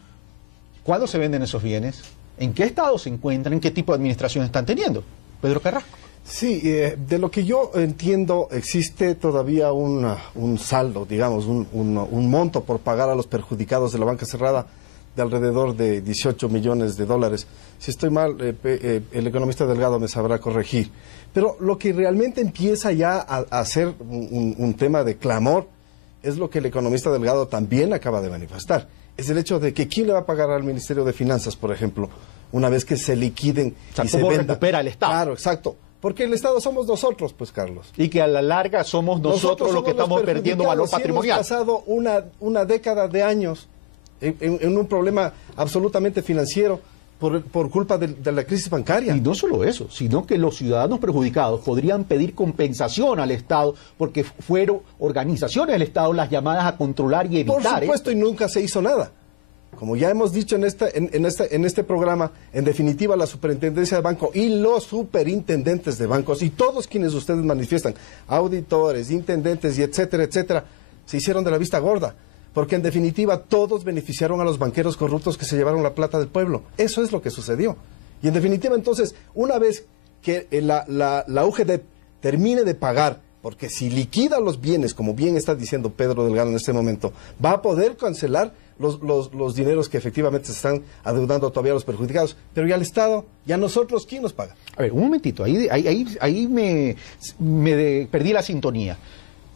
cuándo se venden esos bienes, en qué estado se encuentran, en qué tipo de administración están teniendo. Pedro Carrasco. Sí, de lo que yo entiendo, existe todavía un saldo, digamos, un monto por pagar a los perjudicados de la banca cerrada de alrededor de 18 millones de dólares. Si estoy mal, el economista Delgado me sabrá corregir. Pero lo que realmente empieza ya a ser un tema de clamor es lo que el economista Delgado también acaba de manifestar. Es el hecho de que ¿quién le va a pagar al Ministerio de Finanzas, por ejemplo, una vez que se liquiden y se vendan? Recupera el Estado. Claro, exacto. Porque el Estado somos nosotros, pues, Carlos. Y que a la larga somos nosotros los que estamos perdiendo valor patrimonial. Hemos pasado una década de años en un problema absolutamente financiero por culpa de la crisis bancaria. Y no solo eso, sino que los ciudadanos perjudicados podrían pedir compensación al Estado porque fueron organizaciones del Estado las llamadas a controlar y evitar. Por supuesto, y nunca se hizo nada. Como ya hemos dicho en este programa, en definitiva la superintendencia de banco y los superintendentes de bancos y todos quienes ustedes manifiestan, auditores, intendentes y etcétera, etcétera, se hicieron de la vista gorda. Porque en definitiva todos beneficiaron a los banqueros corruptos que se llevaron la plata del pueblo. Eso es lo que sucedió. Y en definitiva entonces, una vez que la UGT termine de pagar, porque si liquida los bienes, como bien está diciendo Pedro Delgado en este momento, va a poder cancelar los dineros que efectivamente se están adeudando todavía a los perjudicados. Pero ya el Estado, ya nosotros, ¿quién nos paga? A ver, un momentito, ahí me perdí la sintonía.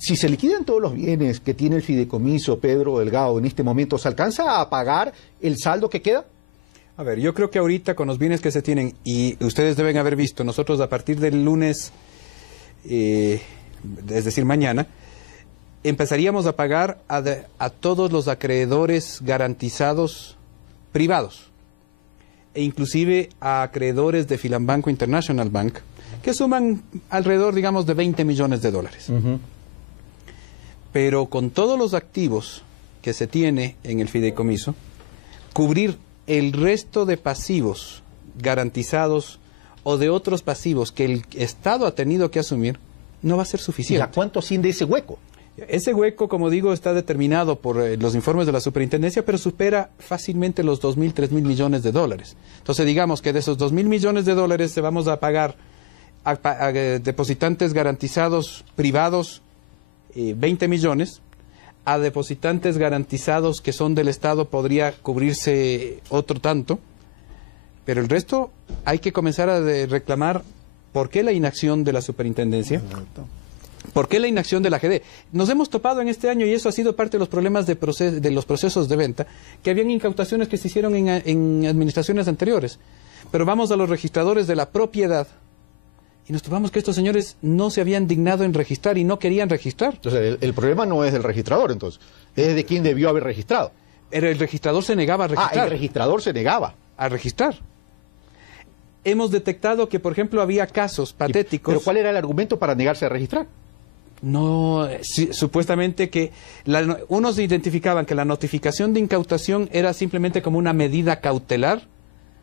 Si se liquidan todos los bienes que tiene el fideicomiso Pedro Delgado en este momento, ¿se alcanza a pagar el saldo que queda? A ver, yo creo que ahorita con los bienes que se tienen, y ustedes deben haber visto, nosotros a partir del lunes, es decir, mañana, empezaríamos a pagar a todos los acreedores garantizados privados, e inclusive a acreedores de Filambanco International Bank, que suman alrededor, digamos, de 20 millones de dólares. Pero con todos los activos que se tiene en el fideicomiso, cubrir el resto de pasivos garantizados o de otros pasivos que el Estado ha tenido que asumir, no va a ser suficiente. ¿Y a cuánto asciende ese hueco? Ese hueco, como digo, está determinado por los informes de la superintendencia, pero supera fácilmente los 2.000, 3.000 millones de dólares. Entonces, digamos que de esos 2.000 millones de dólares se vamos a pagar a depositantes garantizados privados 20 millones, a depositantes garantizados que son del Estado podría cubrirse otro tanto, pero el resto hay que comenzar a reclamar por qué la inacción de la superintendencia, por qué la inacción de la GD. Nos hemos topado en este año, y eso ha sido parte de los problemas de los procesos de venta, que habían incautaciones que se hicieron en administraciones anteriores, pero vamos a los registradores de la propiedad y nos topamos que estos señores no se habían dignado en registrar y no querían registrar. Entonces, el problema no es del registrador, entonces, es de quien debió haber registrado. Pero el registrador se negaba a registrar. El registrador se negaba a registrar. Hemos detectado que, por ejemplo, había casos patéticos. ¿Pero cuál era el argumento para negarse a registrar? No, supuestamente que unos identificaban que la notificación de incautación era simplemente como una medida cautelar,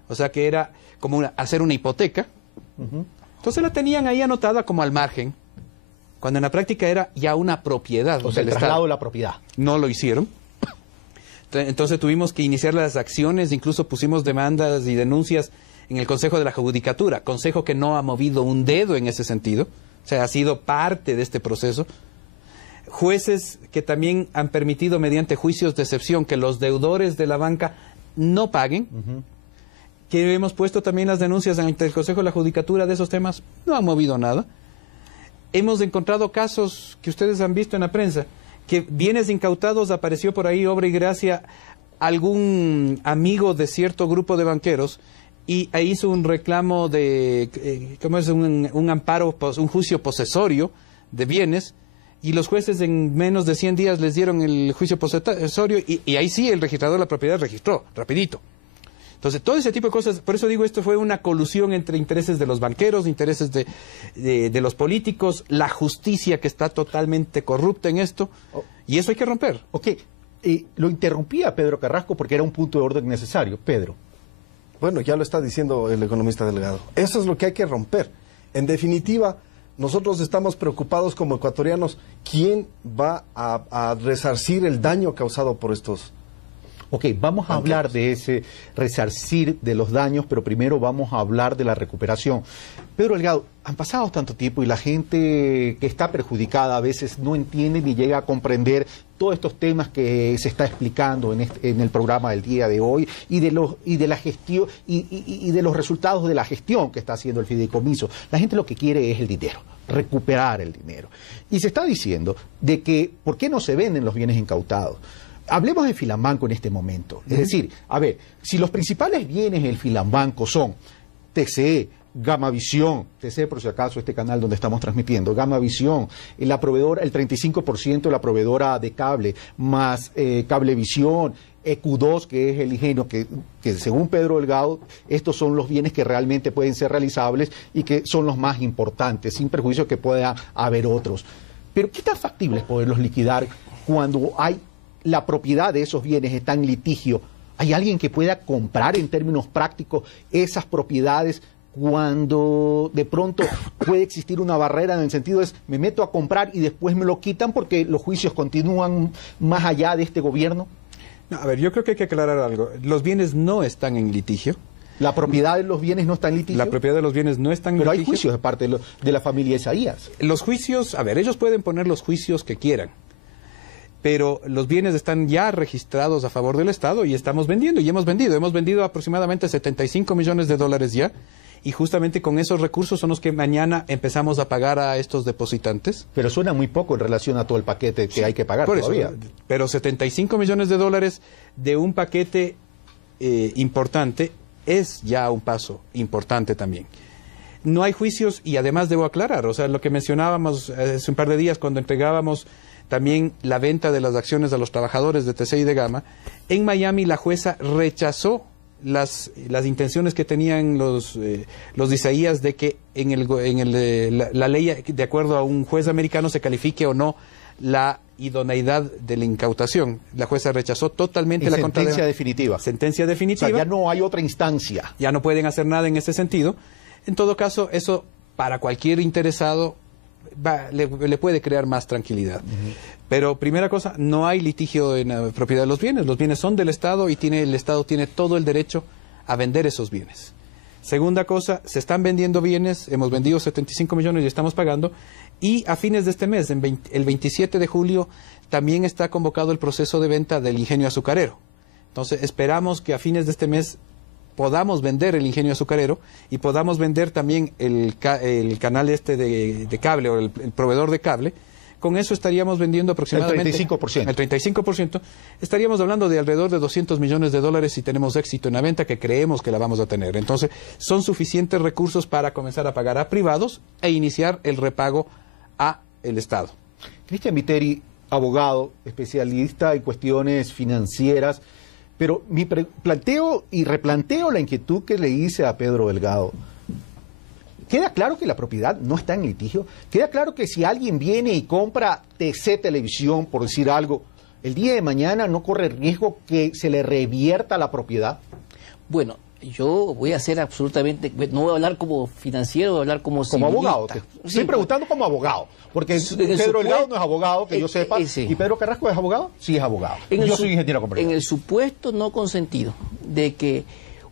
o sea que era como hacer una hipoteca. Entonces la tenían ahí anotada como al margen, cuando en la práctica era ya una propiedad. O sea, el traslado de la propiedad. No lo hicieron. Entonces tuvimos que iniciar las acciones, incluso pusimos demandas y denuncias en el Consejo de la Judicatura, consejo que no ha movido un dedo en ese sentido, o sea, ha sido parte de este proceso. Jueces que también han permitido mediante juicios de excepción que los deudores de la banca no paguen, que hemos puesto también las denuncias ante el Consejo de la Judicatura de esos temas, no han movido nada. Hemos encontrado casos que ustedes han visto en la prensa, que bienes incautados apareció por ahí, obra y gracia, algún amigo de cierto grupo de banqueros, y ahí hizo un reclamo de, ¿cómo es? Un amparo, un juicio posesorio de bienes, y los jueces en menos de 100 días les dieron el juicio posesorio, y ahí sí el registrador de la propiedad registró, rapidito. Entonces, todo ese tipo de cosas, por eso digo, esto fue una colusión entre intereses de los banqueros, intereses de los políticos, la justicia que está totalmente corrupta en esto, y eso hay que romper. Ok, lo interrumpía Pedro Carrasco porque era un punto de orden necesario. Pedro. Bueno, ya lo está diciendo el economista Delgado. Eso es lo que hay que romper. En definitiva, nosotros estamos preocupados como ecuatorianos, ¿quién va a resarcir el daño causado por estos? Ok, vamos a hablar de ese resarcir de los daños, pero primero vamos a hablar de la recuperación. Pedro Delgado, han pasado tanto tiempo y la gente que está perjudicada a veces no entiende ni llega a comprender todos estos temas que se está explicando en el programa del día de hoy y de la gestión y de los resultados de la gestión que está haciendo el fideicomiso. La gente lo que quiere es el dinero, recuperar el dinero. Y se está diciendo de que ¿por qué no se venden los bienes incautados? Hablemos de Filambanco en este momento. Es decir, a ver, si los principales bienes del Filambanco son TCE, Gamavisión, TCE por si acaso este canal donde estamos transmitiendo, Gamavisión, la proveedora, el 35% de la proveedora de cable, más Cablevisión, EQ2, que es el ingenio, que según Pedro Delgado, estos son los bienes que realmente pueden ser realizables y que son los más importantes, sin perjuicio que pueda haber otros. Pero ¿qué tan factible es poderlos liquidar cuando hay la propiedad de esos bienes está en litigio? ¿Hay alguien que pueda comprar en términos prácticos esas propiedades cuando de pronto puede existir una barrera en el sentido es me meto a comprar y después me lo quitan porque los juicios continúan más allá de este gobierno? No, a ver, yo creo que hay que aclarar algo. Los bienes no están en litigio. ¿La propiedad de los bienes no está en litigio? La propiedad de los bienes no está en litigio. Pero hay juicios de parte de la familia Isaías. Los juicios, a ver, ellos pueden poner los juicios que quieran, pero los bienes están ya registrados a favor del Estado y estamos vendiendo, y hemos vendido aproximadamente 75 millones de dólares ya, y justamente con esos recursos son los que mañana empezamos a pagar a estos depositantes. Pero suena muy poco en relación a todo el paquete que hay que pagar todavía. Pero 75 millones de dólares de un paquete importante es ya un paso importante también. No hay juicios, y además debo aclarar, o sea, lo que mencionábamos hace un par de días cuando entregábamos también la venta de las acciones a los trabajadores de TCE y de Gama, en Miami la jueza rechazó las intenciones que tenían los Isaías de que la ley, de acuerdo a un juez americano, se califique o no la idoneidad de la incautación. La jueza rechazó totalmente la sentencia definitiva. Sentencia definitiva. O sea, ya no hay otra instancia. Ya no pueden hacer nada en ese sentido. En todo caso, eso para cualquier interesado le puede crear más tranquilidad. Pero primera cosa, no hay litigio en la propiedad de los bienes son del Estado y el Estado tiene todo el derecho a vender esos bienes. Segunda cosa, se están vendiendo bienes, hemos vendido 75 millones y estamos pagando, y a fines de este mes, el 27 de julio, también está convocado el proceso de venta del ingenio azucarero. Entonces esperamos que a fines de este mes podamos vender el ingenio azucarero y podamos vender también el canal de cable o el proveedor de cable. Con eso estaríamos vendiendo aproximadamente... El 35%. El 35%. Estaríamos hablando de alrededor de 200 millones de dólares si tenemos éxito en la venta, que creemos que la vamos a tener. Entonces, son suficientes recursos para comenzar a pagar a privados e iniciar el repago a el Estado. Cristian Viteri, abogado, especialista en cuestiones financieras, pero planteo y replanteo la inquietud que le hice a Pedro Delgado. ¿Queda claro que la propiedad no está en litigio? ¿Queda claro que si alguien viene y compra TC Televisión, por decir algo, el día de mañana no corre riesgo que se le revierta la propiedad? Bueno, yo voy a ser absolutamente... No voy a hablar como financiero, voy a hablar como civilista. Como abogado. Estoy preguntando como abogado. Porque Pedro Delgado no es abogado, que yo sepa. ¿Y Pedro Carrasco es abogado? Sí, es abogado. Yo soy ingeniero comercial. En el supuesto no consentido de que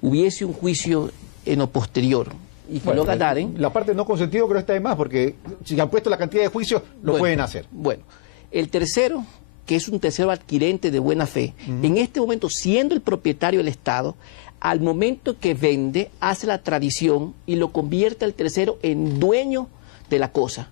hubiese un juicio en lo posterior y que lo ganaren... La parte no consentido creo que está de más, porque si han puesto la cantidad de juicios, lo pueden hacer. Bueno, el tercero, que es un tercero adquirente de buena fe, en este momento, siendo el propietario del Estado, al momento que vende, hace la tradición y lo convierte al tercero en dueño de la cosa.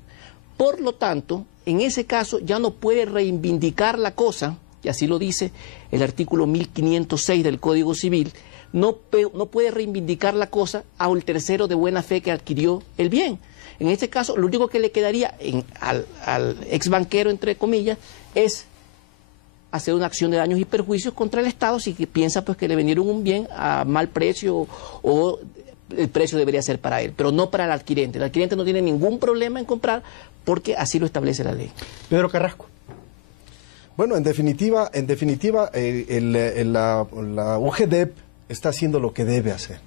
Por lo tanto, en ese caso ya no puede reivindicar la cosa, y así lo dice el artículo 1506 del Código Civil, no puede reivindicar la cosa a un tercero de buena fe que adquirió el bien. En este caso, lo único que le quedaría al ex banquero, entre comillas, es hacer una acción de daños y perjuicios contra el Estado si piensa pues que le vendieron un bien a mal precio o el precio debería ser para él, pero no para el adquirente. El adquirente no tiene ningún problema en comprar porque así lo establece la ley. Pedro Carrasco. Bueno, en definitiva, la UGDEP está haciendo lo que debe hacer.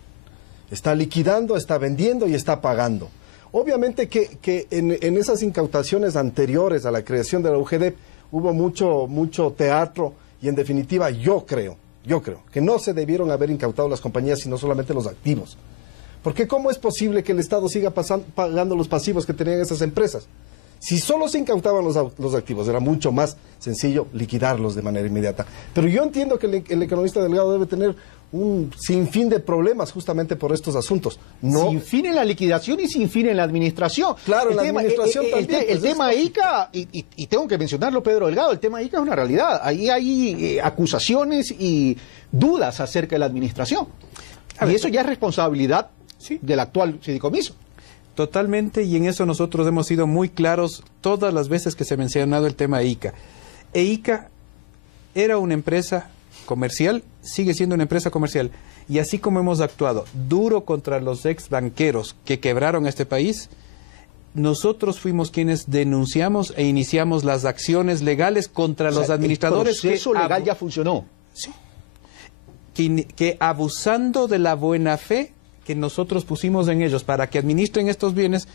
Está liquidando, está vendiendo y está pagando. Obviamente que en esas incautaciones anteriores a la creación de la UGDEP hubo mucho teatro y en definitiva yo creo que no se debieron haber incautado las compañías sino solamente los activos. Porque ¿cómo es posible que el Estado siga pagando los pasivos que tenían esas empresas? Si solo se incautaban los activos, era mucho más sencillo liquidarlos de manera inmediata. Pero yo entiendo que el economista Delgado debe tener un sinfín de problemas justamente por estos asuntos. No... Sin fin en la liquidación y sin fin en la administración. Claro, en la administración también. El tema ICA, y tengo que mencionarlo, Pedro Delgado, el tema ICA es una realidad. Ahí hay acusaciones y dudas acerca de la administración. Y eso ya es responsabilidad del actual fideicomiso. Totalmente, y en eso nosotros hemos sido muy claros todas las veces que se ha mencionado el tema ICA. ICA era una empresa comercial, sigue siendo una empresa comercial, y así como hemos actuado duro contra los ex banqueros que quebraron este país, nosotros fuimos quienes denunciamos e iniciamos las acciones legales contra los administradores. El proceso legal ya funcionó. Sí. Que abusando de la buena fe que nosotros pusimos en ellos para que administren estos bienes,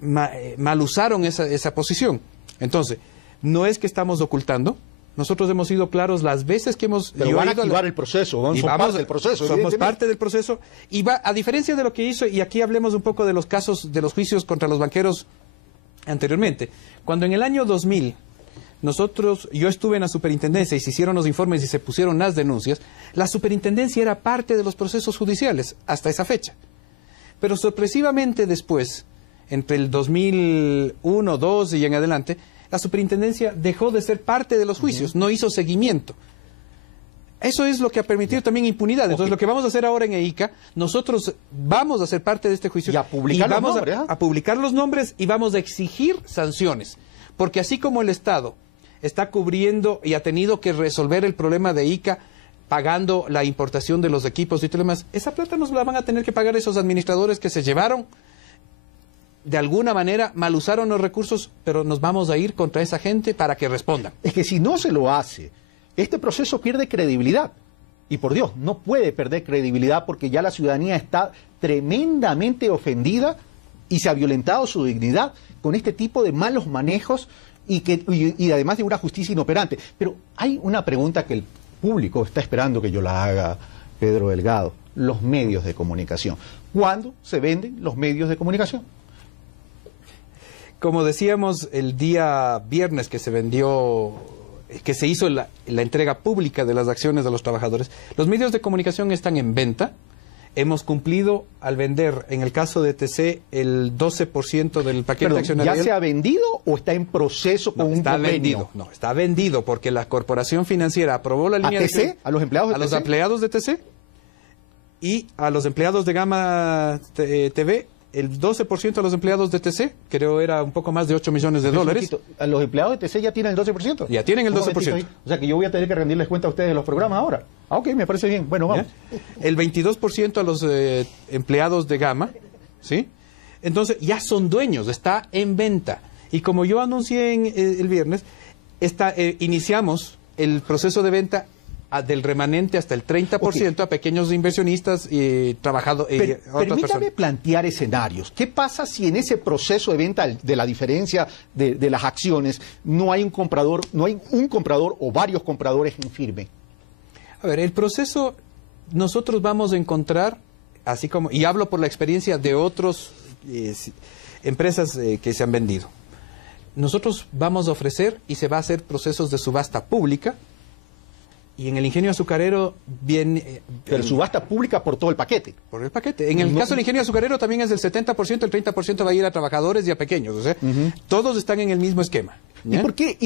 mal usaron esa posición. Entonces, no es que estamos ocultando, nosotros hemos sido claros las veces que hemos... Pero van a activar el proceso, son parte del proceso. Somos parte del proceso, y a diferencia de lo que hizo, y aquí hablemos un poco de los casos, de los juicios contra los banqueros anteriormente, cuando en el año 2000... yo estuve en la superintendencia y se hicieron los informes y se pusieron las denuncias, la superintendencia era parte de los procesos judiciales hasta esa fecha. Pero sorpresivamente después, entre el 2001, 2002 y en adelante, la superintendencia dejó de ser parte de los juicios, no hizo seguimiento. Eso es lo que ha permitido también impunidad. Entonces, lo que vamos a hacer ahora en EICA, nosotros vamos a ser parte de este juicio. Y a publicar los nombres. A publicar los nombres y vamos a exigir sanciones. Porque así como el Estado está cubriendo y ha tenido que resolver el problema de ICA pagando la importación de los equipos y todo lo demás, esa plata nos la van a tener que pagar esos administradores que se llevaron, de alguna manera mal usaron los recursos, pero nos vamos a ir contra esa gente para que respondan. Es que si no se lo hace, este proceso pierde credibilidad. Y por Dios, no puede perder credibilidad porque ya la ciudadanía está tremendamente ofendida y se ha violentado su dignidad con este tipo de malos manejos y además de una justicia inoperante. Pero hay una pregunta que el público está esperando que yo la haga, Pedro Delgado. Los medios de comunicación. ¿Cuándo se venden los medios de comunicación? Como decíamos el día viernes que se hizo la entrega pública de las acciones de los trabajadores, los medios de comunicación están en venta. Hemos cumplido al vender, en el caso de TC, el 12% del paquete accionario. ¿Ya se ha vendido o está en proceso con un convenio? Vendido. No, está vendido porque la corporación financiera aprobó la línea ¿A TC? ¿A los empleados de TC? A los empleados de TC y a los empleados de Gama TV, el 12% a los empleados de TC, creo era un poco más de 8 millones de dólares. ¿A los empleados de TC ya tienen el 12%? Ya tienen el 12%. O sea que yo voy a tener que rendirles cuenta a ustedes de los programas ahora. Ah, ok, me parece bien. Bueno, vamos. ¿Ya? El 22% a los empleados de Gama, ¿sí? Entonces ya son dueños, está en venta. Y como yo anuncié el viernes, iniciamos el proceso de venta del remanente hasta el 30% a pequeños inversionistas y trabajadores. Permítame plantear escenarios. ¿Qué pasa si en ese proceso de venta de la diferencia de las acciones no hay un comprador o varios compradores en firme? A ver, el proceso nosotros vamos a encontrar, así como, y hablo por la experiencia de otras empresas que se han vendido. Nosotros vamos a ofrecer y se va a hacer procesos de subasta pública. Y en el ingenio azucarero viene... Pero subasta pública por todo el paquete. Por el paquete. En el caso del ingenio azucarero también es del 70%, el 30% va a ir a trabajadores y a pequeños. O sea, todos están en el mismo esquema. ¿Y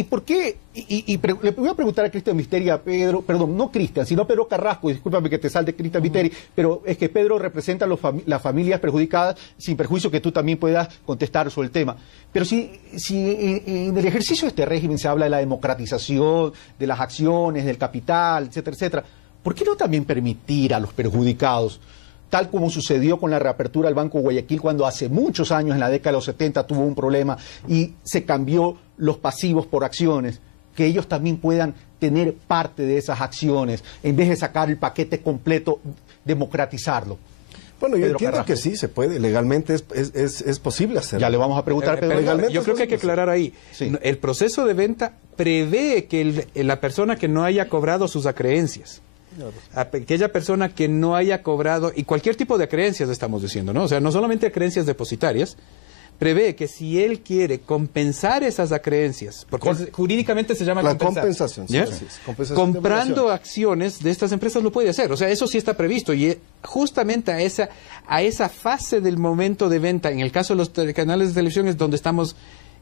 por qué? Le voy a preguntar a Cristian Viteri y a Pedro, perdón, no Cristian, sino Pedro Carrasco, discúlpame que te salte Cristian Viteri, pero es que Pedro representa a las familias perjudicadas, sin perjuicio que tú también puedas contestar sobre el tema. Pero si en el ejercicio de este régimen se habla de la democratización, de las acciones, del capital, etcétera, etcétera, ¿por qué no también permitir a los perjudicados, tal como sucedió con la reapertura del Banco Guayaquil cuando hace muchos años, en la década de los 70, tuvo un problema y se cambió los pasivos por acciones, que ellos también puedan tener parte de esas acciones, en vez de sacar el paquete completo, democratizarlo? Bueno, yo Pedro entiendo Carrasco. que sí, se puede, legalmente es posible hacerlo. Ya le vamos a preguntar a Pedro. Legalmente yo creo que hay que aclarar ahí. Sí. El proceso de venta prevé que la persona que no haya cobrado sus acreencias, aquella persona que no haya cobrado, y cualquier tipo de acreencias estamos diciendo, ¿no? O sea, no solamente acreencias depositarias, prevé que si él quiere compensar esas acreencias, porque jurídicamente se llama la compensación, compensación, sí, ¿ya? así es, compensación de Comprando obligación. acciones de estas empresas lo puede hacer, o sea, eso sí está previsto, y justamente a esa fase del momento de venta, en el caso de los canales de televisión, es donde estamos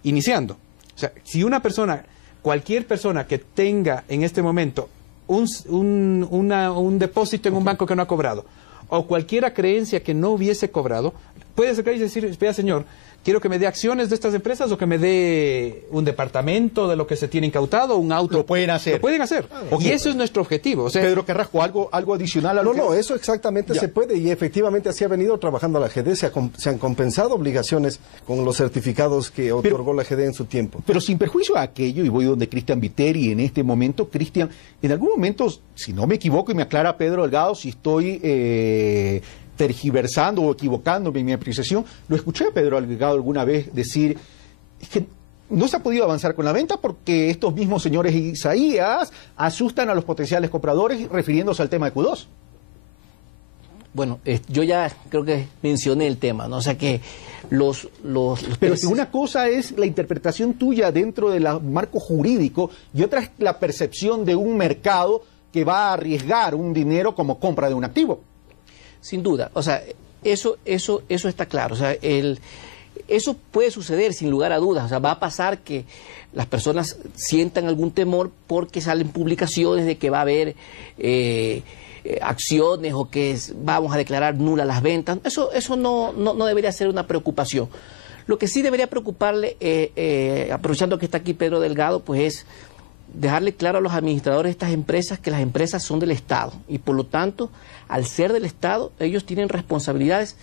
iniciando. O sea, si una persona, cualquier persona que tenga en este momento un depósito en un banco que no ha cobrado, o cualquier creencia que no hubiese cobrado, puede acercar y decir, espera señor, quiero que me dé acciones de estas empresas o que me dé un departamento de lo que se tiene incautado, un auto. Lo pueden hacer. Lo pueden hacer. Y eso es nuestro objetivo. O sea, Pedro Carrasco, algo adicional a lo que... No, eso exactamente se puede y efectivamente así ha venido trabajando la GD, se han compensado obligaciones con los certificados que otorgó la GD en su tiempo. Pero sin perjuicio a aquello, y voy donde Cristian Viteri en este momento, Cristian, en algún momento, si no me equivoco y me aclara Pedro Delgado, si estoy tergiversando o equivocándome en mi apreciación, lo escuché a Pedro Delgado alguna vez decir, es que no se ha podido avanzar con la venta porque estos mismos señores Isaías asustan a los potenciales compradores, refiriéndose al tema de Q2. Bueno, yo ya creo que mencioné el tema, ¿no? O sea que los Pero si una cosa es la interpretación tuya dentro del marco jurídico y otra es la percepción de un mercado que va a arriesgar un dinero como compra de un activo. Sin duda, o sea, eso está claro, o sea, eso puede suceder sin lugar a dudas, o sea, va a pasar que las personas sientan algún temor porque salen publicaciones de que va a haber acciones o que vamos a declarar nulas las ventas. Eso no debería ser una preocupación. Lo que sí debería preocuparle, aprovechando que está aquí Pedro Delgado, pues es dejarle claro a los administradores de estas empresas que las empresas son del Estado y por lo tanto, al ser del Estado, ellos tienen responsabilidades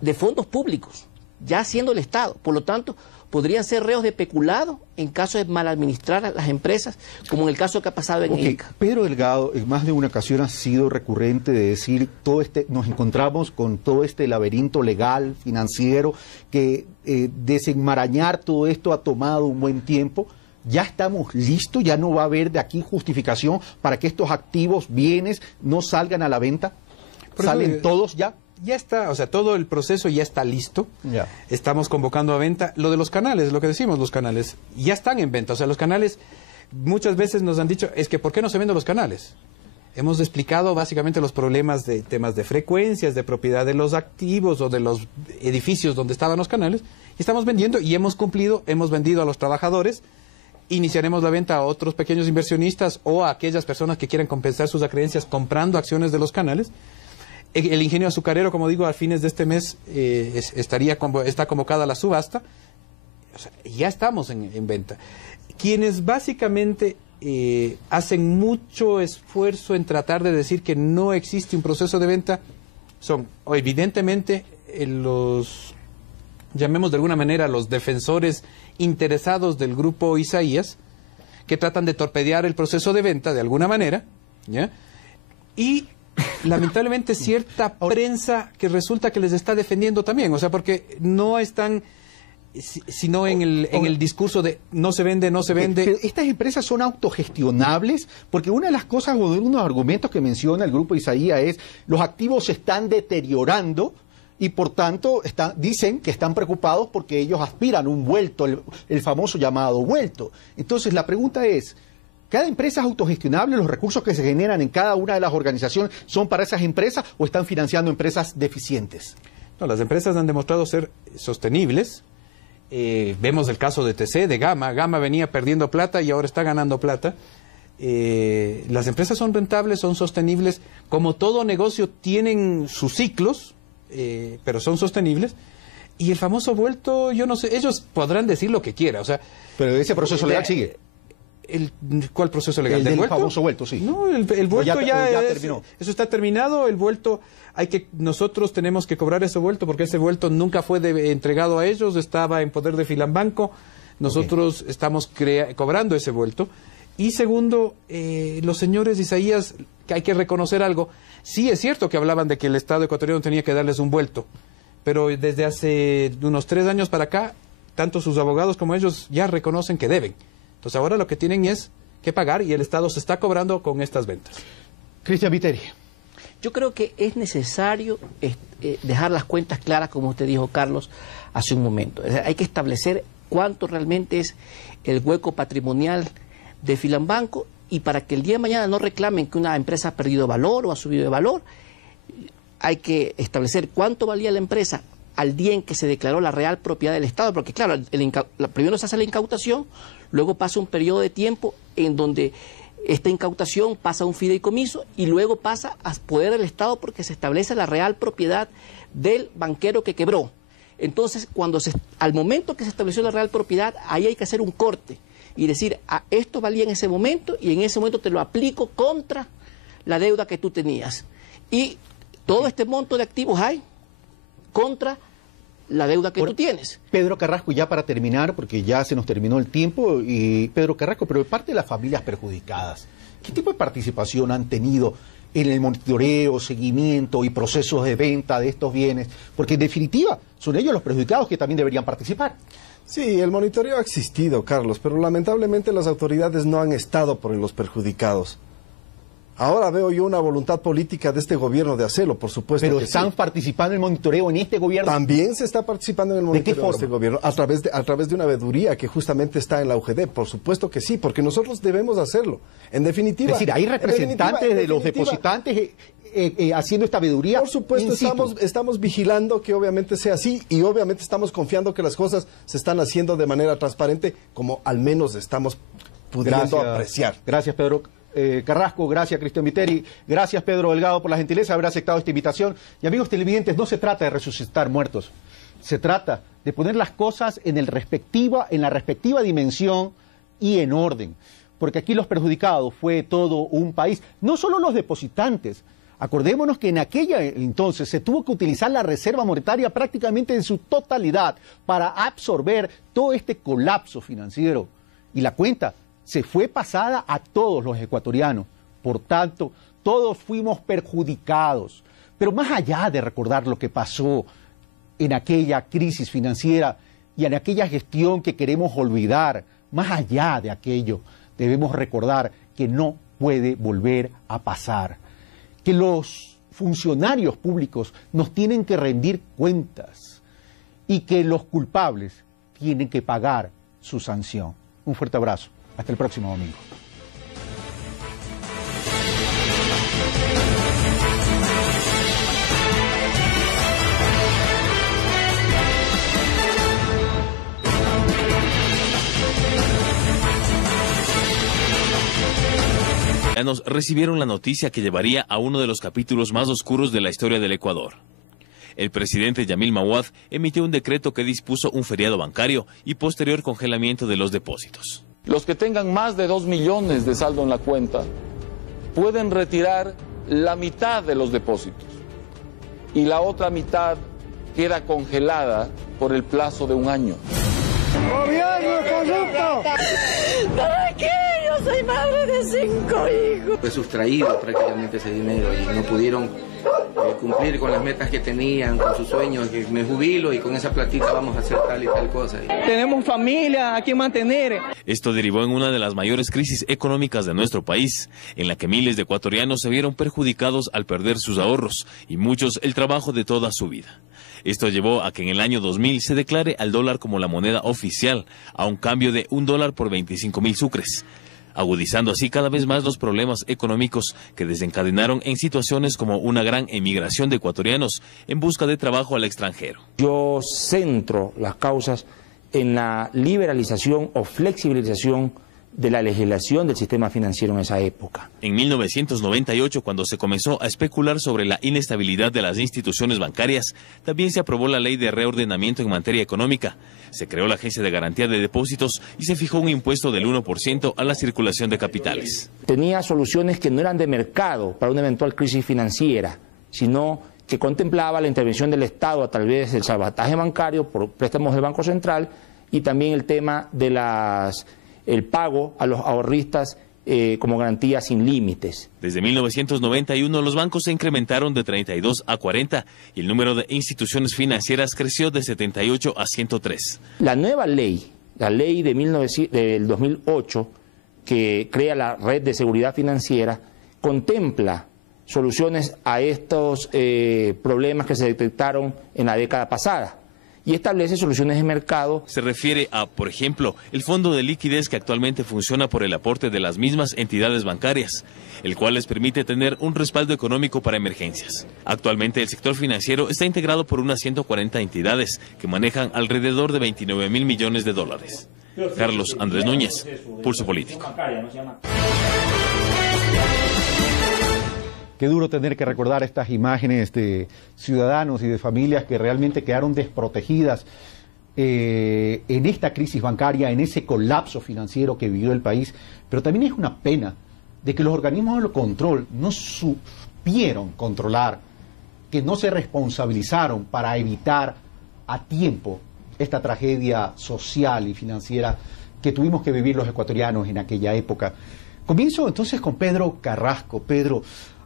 de fondos públicos, ya siendo el Estado. Por lo tanto, podrían ser reos de peculado en caso de mal administrar a las empresas, como en el caso que ha pasado en INCA. Pedro Delgado, en más de una ocasión ha sido recurrente de decir, nos encontramos con todo este laberinto legal, financiero, que desenmarañar todo esto ha tomado un buen tiempo. Ya estamos listos, ya no va a haber de aquí justificación para que estos activos, bienes, no salgan a la venta. ¿Salen todos ya? Ya está, o sea, todo el proceso ya está listo. Ya. Estamos convocando a venta. Lo de los canales, lo que decimos, los canales ya están en venta. O sea, los canales, muchas veces nos han dicho, es que ¿por qué no se venden los canales? Hemos explicado básicamente los problemas de temas de frecuencias, de propiedad de los activos o de los edificios donde estaban los canales. Y estamos vendiendo y hemos cumplido, hemos vendido a los trabajadores. Iniciaremos la venta a otros pequeños inversionistas o a aquellas personas que quieran compensar sus acreencias comprando acciones de los canales. El ingenio azucarero, como digo, a fines de este mes está convocada la subasta. O sea, ya estamos en venta. Quienes básicamente hacen mucho esfuerzo en tratar de decir que no existe un proceso de venta son, evidentemente, llamemos de alguna manera, los defensores interesados del grupo Isaías, que tratan de torpedear el proceso de venta de alguna manera, ¿ya? Y lamentablemente cierta prensa que resulta que les está defendiendo también, o sea, porque no están sino en el discurso de no se vende, no se vende. Pero estas empresas son autogestionables, porque una de las cosas o de unos argumentos que menciona el grupo Isaías es los activos se están deteriorando y por tanto dicen que están preocupados porque ellos aspiran a un vuelto, el famoso llamado vuelto. Entonces la pregunta es, ¿cada empresa es autogestionable? ¿Los recursos que se generan en cada una de las organizaciones son para esas empresas o están financiando empresas deficientes? No, las empresas han demostrado ser sostenibles Vemos el caso de TC, de Gama. Gama venía perdiendo plata y ahora está ganando plata. Las empresas son rentables, son sostenibles. Como todo negocio tienen sus ciclos, pero son sostenibles. Y el famoso vuelto, yo no sé, ellos podrán decir lo que quieran. O sea, pero ese proceso legal sigue. ¿Cuál proceso legal? El del famoso vuelto, sí. No, el vuelto ya terminó. Eso está terminado. El vuelto, nosotros tenemos que cobrar ese vuelto porque ese vuelto nunca fue entregado a ellos, estaba en poder de Filambanco. Nosotros estamos cobrando ese vuelto. Y segundo, los señores Isaías, que hay que reconocer algo. Sí es cierto que hablaban de que el Estado ecuatoriano tenía que darles un vuelto, pero desde hace unos 3 años para acá, tanto sus abogados como ellos ya reconocen que deben. Entonces ahora lo que tienen es que pagar y el Estado se está cobrando con estas ventas. Cristian Viteri. Yo creo que es necesario dejar las cuentas claras, como usted dijo, Carlos, hace un momento. Hay que establecer cuánto realmente es el hueco patrimonial de Filambanco, y para que el día de mañana no reclamen que una empresa ha perdido valor o ha subido de valor, hay que establecer cuánto valía la empresa al día en que se declaró la real propiedad del Estado, porque claro, primero se hace la incautación, luego pasa un periodo de tiempo en donde esta incautación pasa a un fideicomiso y luego pasa a poder del Estado porque se establece la real propiedad del banquero que quebró. Entonces, al momento que se estableció la real propiedad, ahí hay que hacer un corte y decir, esto valía en ese momento y en ese momento te lo aplico contra la deuda que tú tenías. Y todo este monto de activos hay contra la deuda que tú tienes. Pedro Carrasco, ya para terminar, porque ya se nos terminó el tiempo, y Pedro Carrasco, pero de parte de las familias perjudicadas, ¿qué tipo de participación han tenido en el monitoreo, seguimiento y procesos de venta de estos bienes? Porque en definitiva son ellos los perjudicados que también deberían participar. Sí, el monitoreo ha existido, Carlos, pero lamentablemente las autoridades no han estado por los perjudicados. Ahora veo yo una voluntad política de este gobierno de hacerlo, por supuesto. Pero que están sí. Participando en el monitoreo en este gobierno. También se está participando en el monitoreo de este gobierno a través de una veeduría que justamente está en la UGD. Por supuesto que sí, porque nosotros debemos hacerlo. En definitiva. Es decir, hay representantes de los depositantes haciendo esta veeduría. Por supuesto, estamos vigilando que obviamente sea así y obviamente estamos confiando que las cosas se están haciendo de manera transparente, como al menos estamos pudiendo apreciar. Gracias, Pedro Carrasco, gracias, Cristian Viteri, gracias, Pedro Delgado, por la gentileza de haber aceptado esta invitación. Y amigos televidentes, no se trata de resucitar muertos, se trata de poner las cosas en la respectiva dimensión y en orden, porque aquí los perjudicados fue todo un país, no solo los depositantes. Acordémonos que en aquella entonces se tuvo que utilizar la reserva monetaria prácticamente en su totalidad para absorber todo este colapso financiero. Y la cuenta se fue pasada a todos los ecuatorianos. Por tanto, todos fuimos perjudicados. Pero más allá de recordar lo que pasó en aquella crisis financiera y en aquella gestión que queremos olvidar, más allá de aquello, debemos recordar que no puede volver a pasar. Que los funcionarios públicos nos tienen que rendir cuentas y que los culpables tienen que pagar su sanción. Un fuerte abrazo. Hasta el próximo domingo. Recibieron la noticia que llevaría a uno de los capítulos más oscuros de la historia del Ecuador. El presidente Yamil Mahuad emitió un decreto que dispuso un feriado bancario y posterior congelamiento de los depósitos. Los que tengan más de 2 millones de saldo en la cuenta pueden retirar la mitad de los depósitos y la otra mitad queda congelada por el plazo de 1 año. ¡Gobierno corrupto! ¿Para qué? Yo soy madre de 5 hijos. Fue sustraído prácticamente ese dinero y no pudieron cumplir con las metas que tenían, con sus sueños, que me jubilo y con esa platita vamos a hacer tal y tal cosa. Tenemos familia a quien mantener. Esto derivó en una de las mayores crisis económicas de nuestro país, en la que miles de ecuatorianos se vieron perjudicados al perder sus ahorros y muchos el trabajo de toda su vida. Esto llevó a que en el año 2000 se declare al dólar como la moneda oficial, a un cambio de $1 por 25.000 sucres, agudizando así cada vez más los problemas económicos que desencadenaron en situaciones como una gran emigración de ecuatorianos en busca de trabajo al extranjero. Yo centro las causas en la liberalización o flexibilización de la legislación del sistema financiero en esa época. En 1998, cuando se comenzó a especular sobre la inestabilidad de las instituciones bancarias, también se aprobó la Ley de Reordenamiento en materia económica. Se creó la Agencia de Garantía de Depósitos y se fijó un impuesto del 1% a la circulación de capitales. Tenía soluciones que no eran de mercado para una eventual crisis financiera, sino que contemplaba la intervención del Estado a través del salvataje bancario por préstamos del Banco Central y también el tema de el pago a los ahorristas como garantía sin límites. Desde 1991 los bancos se incrementaron de 32 a 40 y el número de instituciones financieras creció de 78 a 103. La nueva ley, la ley del 2008, que crea la Red de Seguridad Financiera, contempla soluciones a estos problemas que se detectaron en la década pasada y establece soluciones de mercado. Se refiere a, por ejemplo, el fondo de liquidez que actualmente funciona por el aporte de las mismas entidades bancarias, el cual les permite tener un respaldo económico para emergencias. Actualmente el sector financiero está integrado por unas 140 entidades que manejan alrededor de 29.000 millones de dólares. Carlos Andrés Núñez, Pulso Político. Qué duro tener que recordar estas imágenes de ciudadanos y de familias que realmente quedaron desprotegidas en esta crisis bancaria, en ese colapso financiero que vivió el país. Pero también es una pena de que los organismos de control no supieron controlar, que no se responsabilizaron para evitar a tiempo esta tragedia social y financiera que tuvimos que vivir los ecuatorianos en aquella época. Comienzo entonces con Pedro Carrasco. Pedro,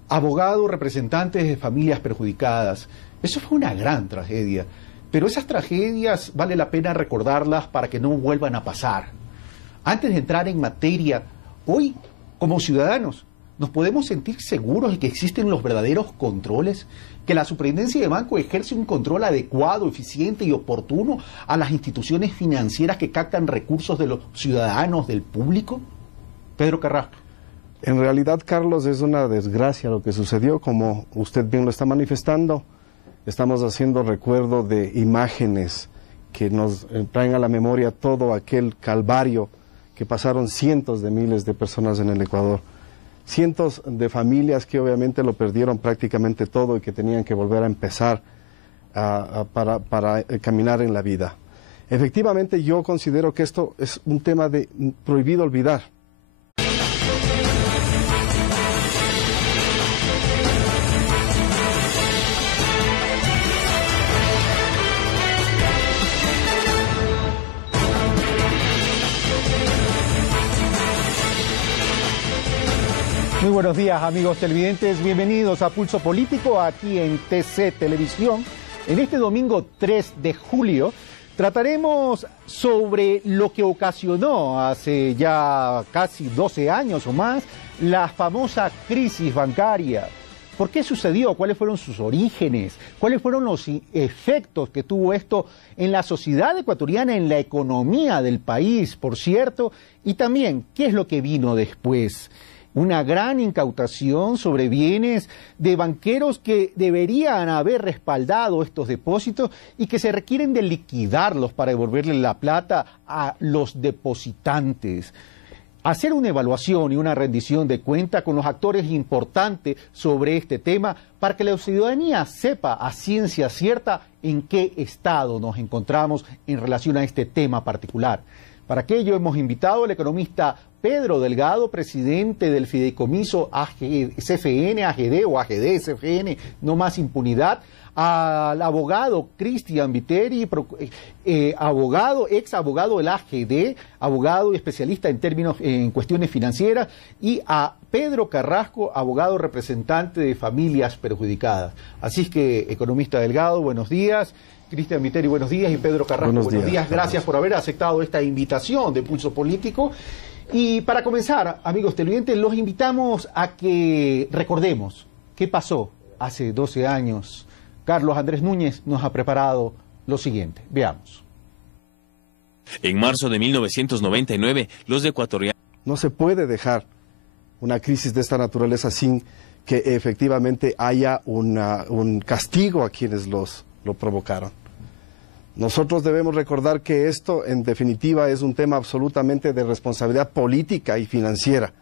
abogado, representante de familias perjudicadas. Eso fue una gran tragedia, pero esas tragedias vale la pena recordarlas para que no vuelvan a pasar. Antes de entrar en materia, hoy, como ciudadanos, ¿nos podemos sentir seguros de que existen los verdaderos controles? ¿Que la Superintendencia de Banco ejerce un control adecuado, eficiente y oportuno a las instituciones financieras que captan recursos de los ciudadanos, del público? Pedro Carrasco. En realidad, Carlos, es una desgracia lo que sucedió, como usted bien lo está manifestando. Estamos haciendo recuerdo de imágenes que nos traen a la memoria todo aquel calvario que pasaron cientos de miles de personas en el Ecuador. Cientos de familias que obviamente lo perdieron prácticamente todo y que tenían que volver a empezar para caminar en la vida. Efectivamente, yo considero que esto es un tema de prohibido olvidar. Muy buenos días, amigos televidentes, bienvenidos a Pulso Político aquí en TC Televisión. En este domingo 3 de julio trataremos sobre lo que ocasionó hace ya casi 12 años o más la famosa crisis bancaria. ¿Por qué sucedió? ¿Cuáles fueron sus orígenes? ¿Cuáles fueron los efectos que tuvo esto en la sociedad ecuatoriana, en la economía del país, por cierto? Y también, ¿qué es lo que vino después? Una gran incautación sobre bienes de banqueros que deberían haber respaldado estos depósitos y que se requieren de liquidarlos para devolverle la plata a los depositantes. Hacer una evaluación y una rendición de cuenta con los actores importantes sobre este tema para que la ciudadanía sepa a ciencia cierta en qué estado nos encontramos en relación a este tema particular. Para aquello hemos invitado al economista Pedro Delgado, presidente del fideicomiso CFN, AGD o AGD, CFN, No Más Impunidad, al abogado Cristian Viteri, ex abogado del AGD, abogado y especialista en cuestiones financieras, y a Pedro Carrasco, abogado representante de familias perjudicadas. Así es que, economista Delgado, buenos días. Cristian Viteri, buenos días, y Pedro Carrasco, buenos días. Gracias por haber aceptado esta invitación de Pulso Político. Y para comenzar, amigos televidentes, los invitamos a que recordemos qué pasó hace 12 años. Carlos Andrés Núñez nos ha preparado lo siguiente. Veamos. En marzo de 1999, los ecuatorianos... No se puede dejar una crisis de esta naturaleza sin que efectivamente haya un castigo a quienes lo provocaron. Nosotros debemos recordar que esto, en definitiva, es un tema absolutamente de responsabilidad política y financiera,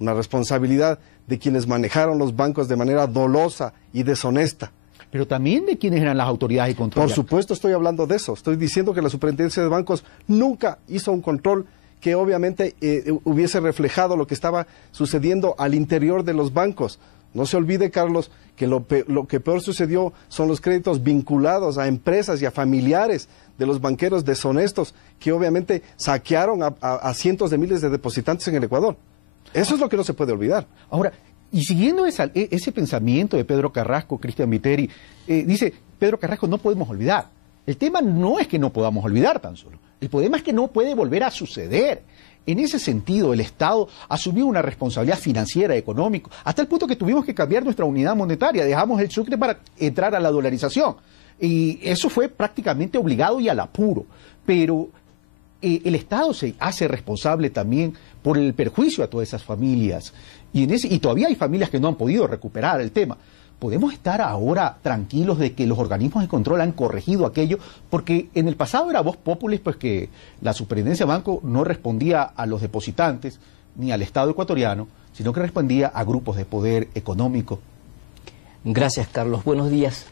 una responsabilidad de quienes manejaron los bancos de manera dolosa y deshonesta. Pero también de quienes eran las autoridades de control. Por supuesto estoy hablando de eso. Estoy diciendo que la Superintendencia de Bancos nunca hizo un control que obviamente hubiese reflejado lo que estaba sucediendo al interior de los bancos. No se olvide, Carlos, que lo que peor sucedió son los créditos vinculados a empresas y a familiares de los banqueros deshonestos que obviamente saquearon a cientos de miles de depositantes en el Ecuador. Eso es lo que no se puede olvidar. Ahora, y siguiendo ese pensamiento de Pedro Carrasco, Cristian Viteri, dice, Pedro Carrasco, no podemos olvidar. El tema no es que no podamos olvidar tan solo. El problema es que no puede volver a suceder. En ese sentido, el Estado asumió una responsabilidad financiera, económica, hasta el punto que tuvimos que cambiar nuestra unidad monetaria. Dejamos el sucre para entrar a la dolarización. Y eso fue prácticamente obligado y al apuro. Pero el Estado se hace responsable también por el perjuicio a todas esas familias. Y todavía hay familias que no han podido recuperar el tema. ¿Podemos estar ahora tranquilos de que los organismos de control han corregido aquello? Porque en el pasado era voz populi, pues que la Superintendencia de Banco no respondía a los depositantes ni al Estado ecuatoriano, sino que respondía a grupos de poder económico. Gracias, Carlos. Buenos días.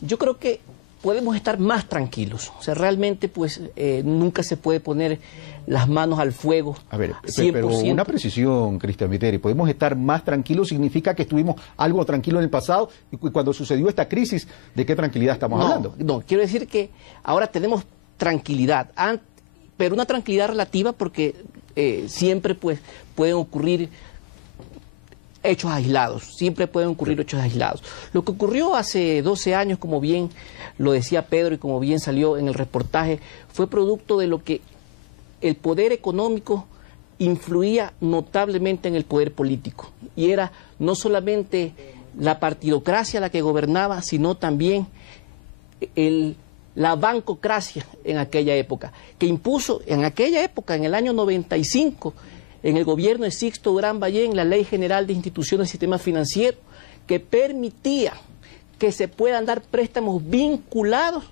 Yo creo que podemos estar más tranquilos. O sea, realmente, pues, nunca se puede poner las manos al fuego. A ver, 100%. pero una precisión, Cristian Viteri. Podemos estar más tranquilos significa que estuvimos algo tranquilos en el pasado y cuando sucedió esta crisis, ¿de qué tranquilidad estamos hablando? No, quiero decir que ahora tenemos tranquilidad, pero una tranquilidad relativa porque siempre, pues, pueden ocurrir hechos aislados, siempre pueden ocurrir hechos aislados. Lo que ocurrió hace 12 años, como bien lo decía Pedro y como bien salió en el reportaje, fue producto de lo que el poder económico influía notablemente en el poder político. Y era no solamente la partidocracia la que gobernaba, sino también la bancocracia en aquella época, que impuso en aquella época, en el año 95, en el gobierno de Sixto Durán Ballén, la Ley General de Instituciones del Sistema Financiero, que permitía que se puedan dar préstamos vinculados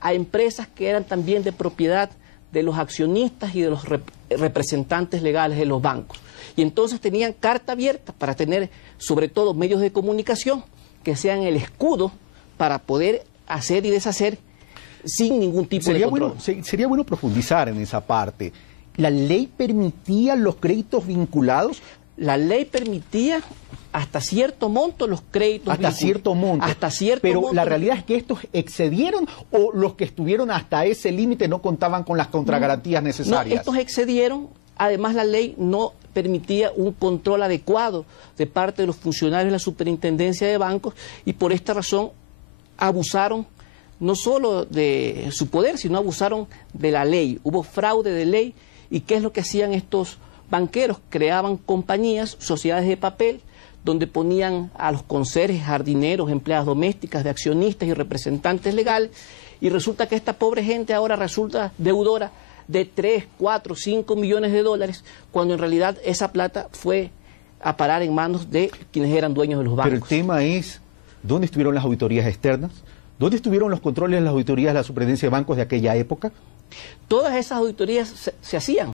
a empresas que eran también de propiedad de los accionistas y de los representantes legales de los bancos. Y entonces tenían carta abierta para tener, sobre todo, medios de comunicación que sean el escudo para poder hacer y deshacer sin ningún tipo de control. Sería bueno profundizar en esa parte. ¿La ley permitía los créditos vinculados? La ley permitía hasta cierto monto los créditos hasta cierto monto. Pero la realidad es que estos excedieron o los que estuvieron hasta ese límite no contaban con las contragarantías necesarias. No, estos excedieron. Además, la ley no permitía un control adecuado de parte de los funcionarios de la Superintendencia de Bancos y por esta razón abusaron no solo de su poder, sino abusaron de la ley. Hubo fraude de ley. ¿Y qué es lo que hacían estos banqueros? Creaban compañías, sociedades de papel, donde ponían a los conserjes, jardineros, empleadas domésticas, de accionistas y representantes legales, y resulta que esta pobre gente ahora resulta deudora de 3, 4, 5 millones de dólares, cuando en realidad esa plata fue a parar en manos de quienes eran dueños de los bancos. Pero el tema es, ¿dónde estuvieron las auditorías externas? ¿Dónde estuvieron los controles de las auditorías de la Superintendencia de Bancos de aquella época? Todas esas auditorías se hacían.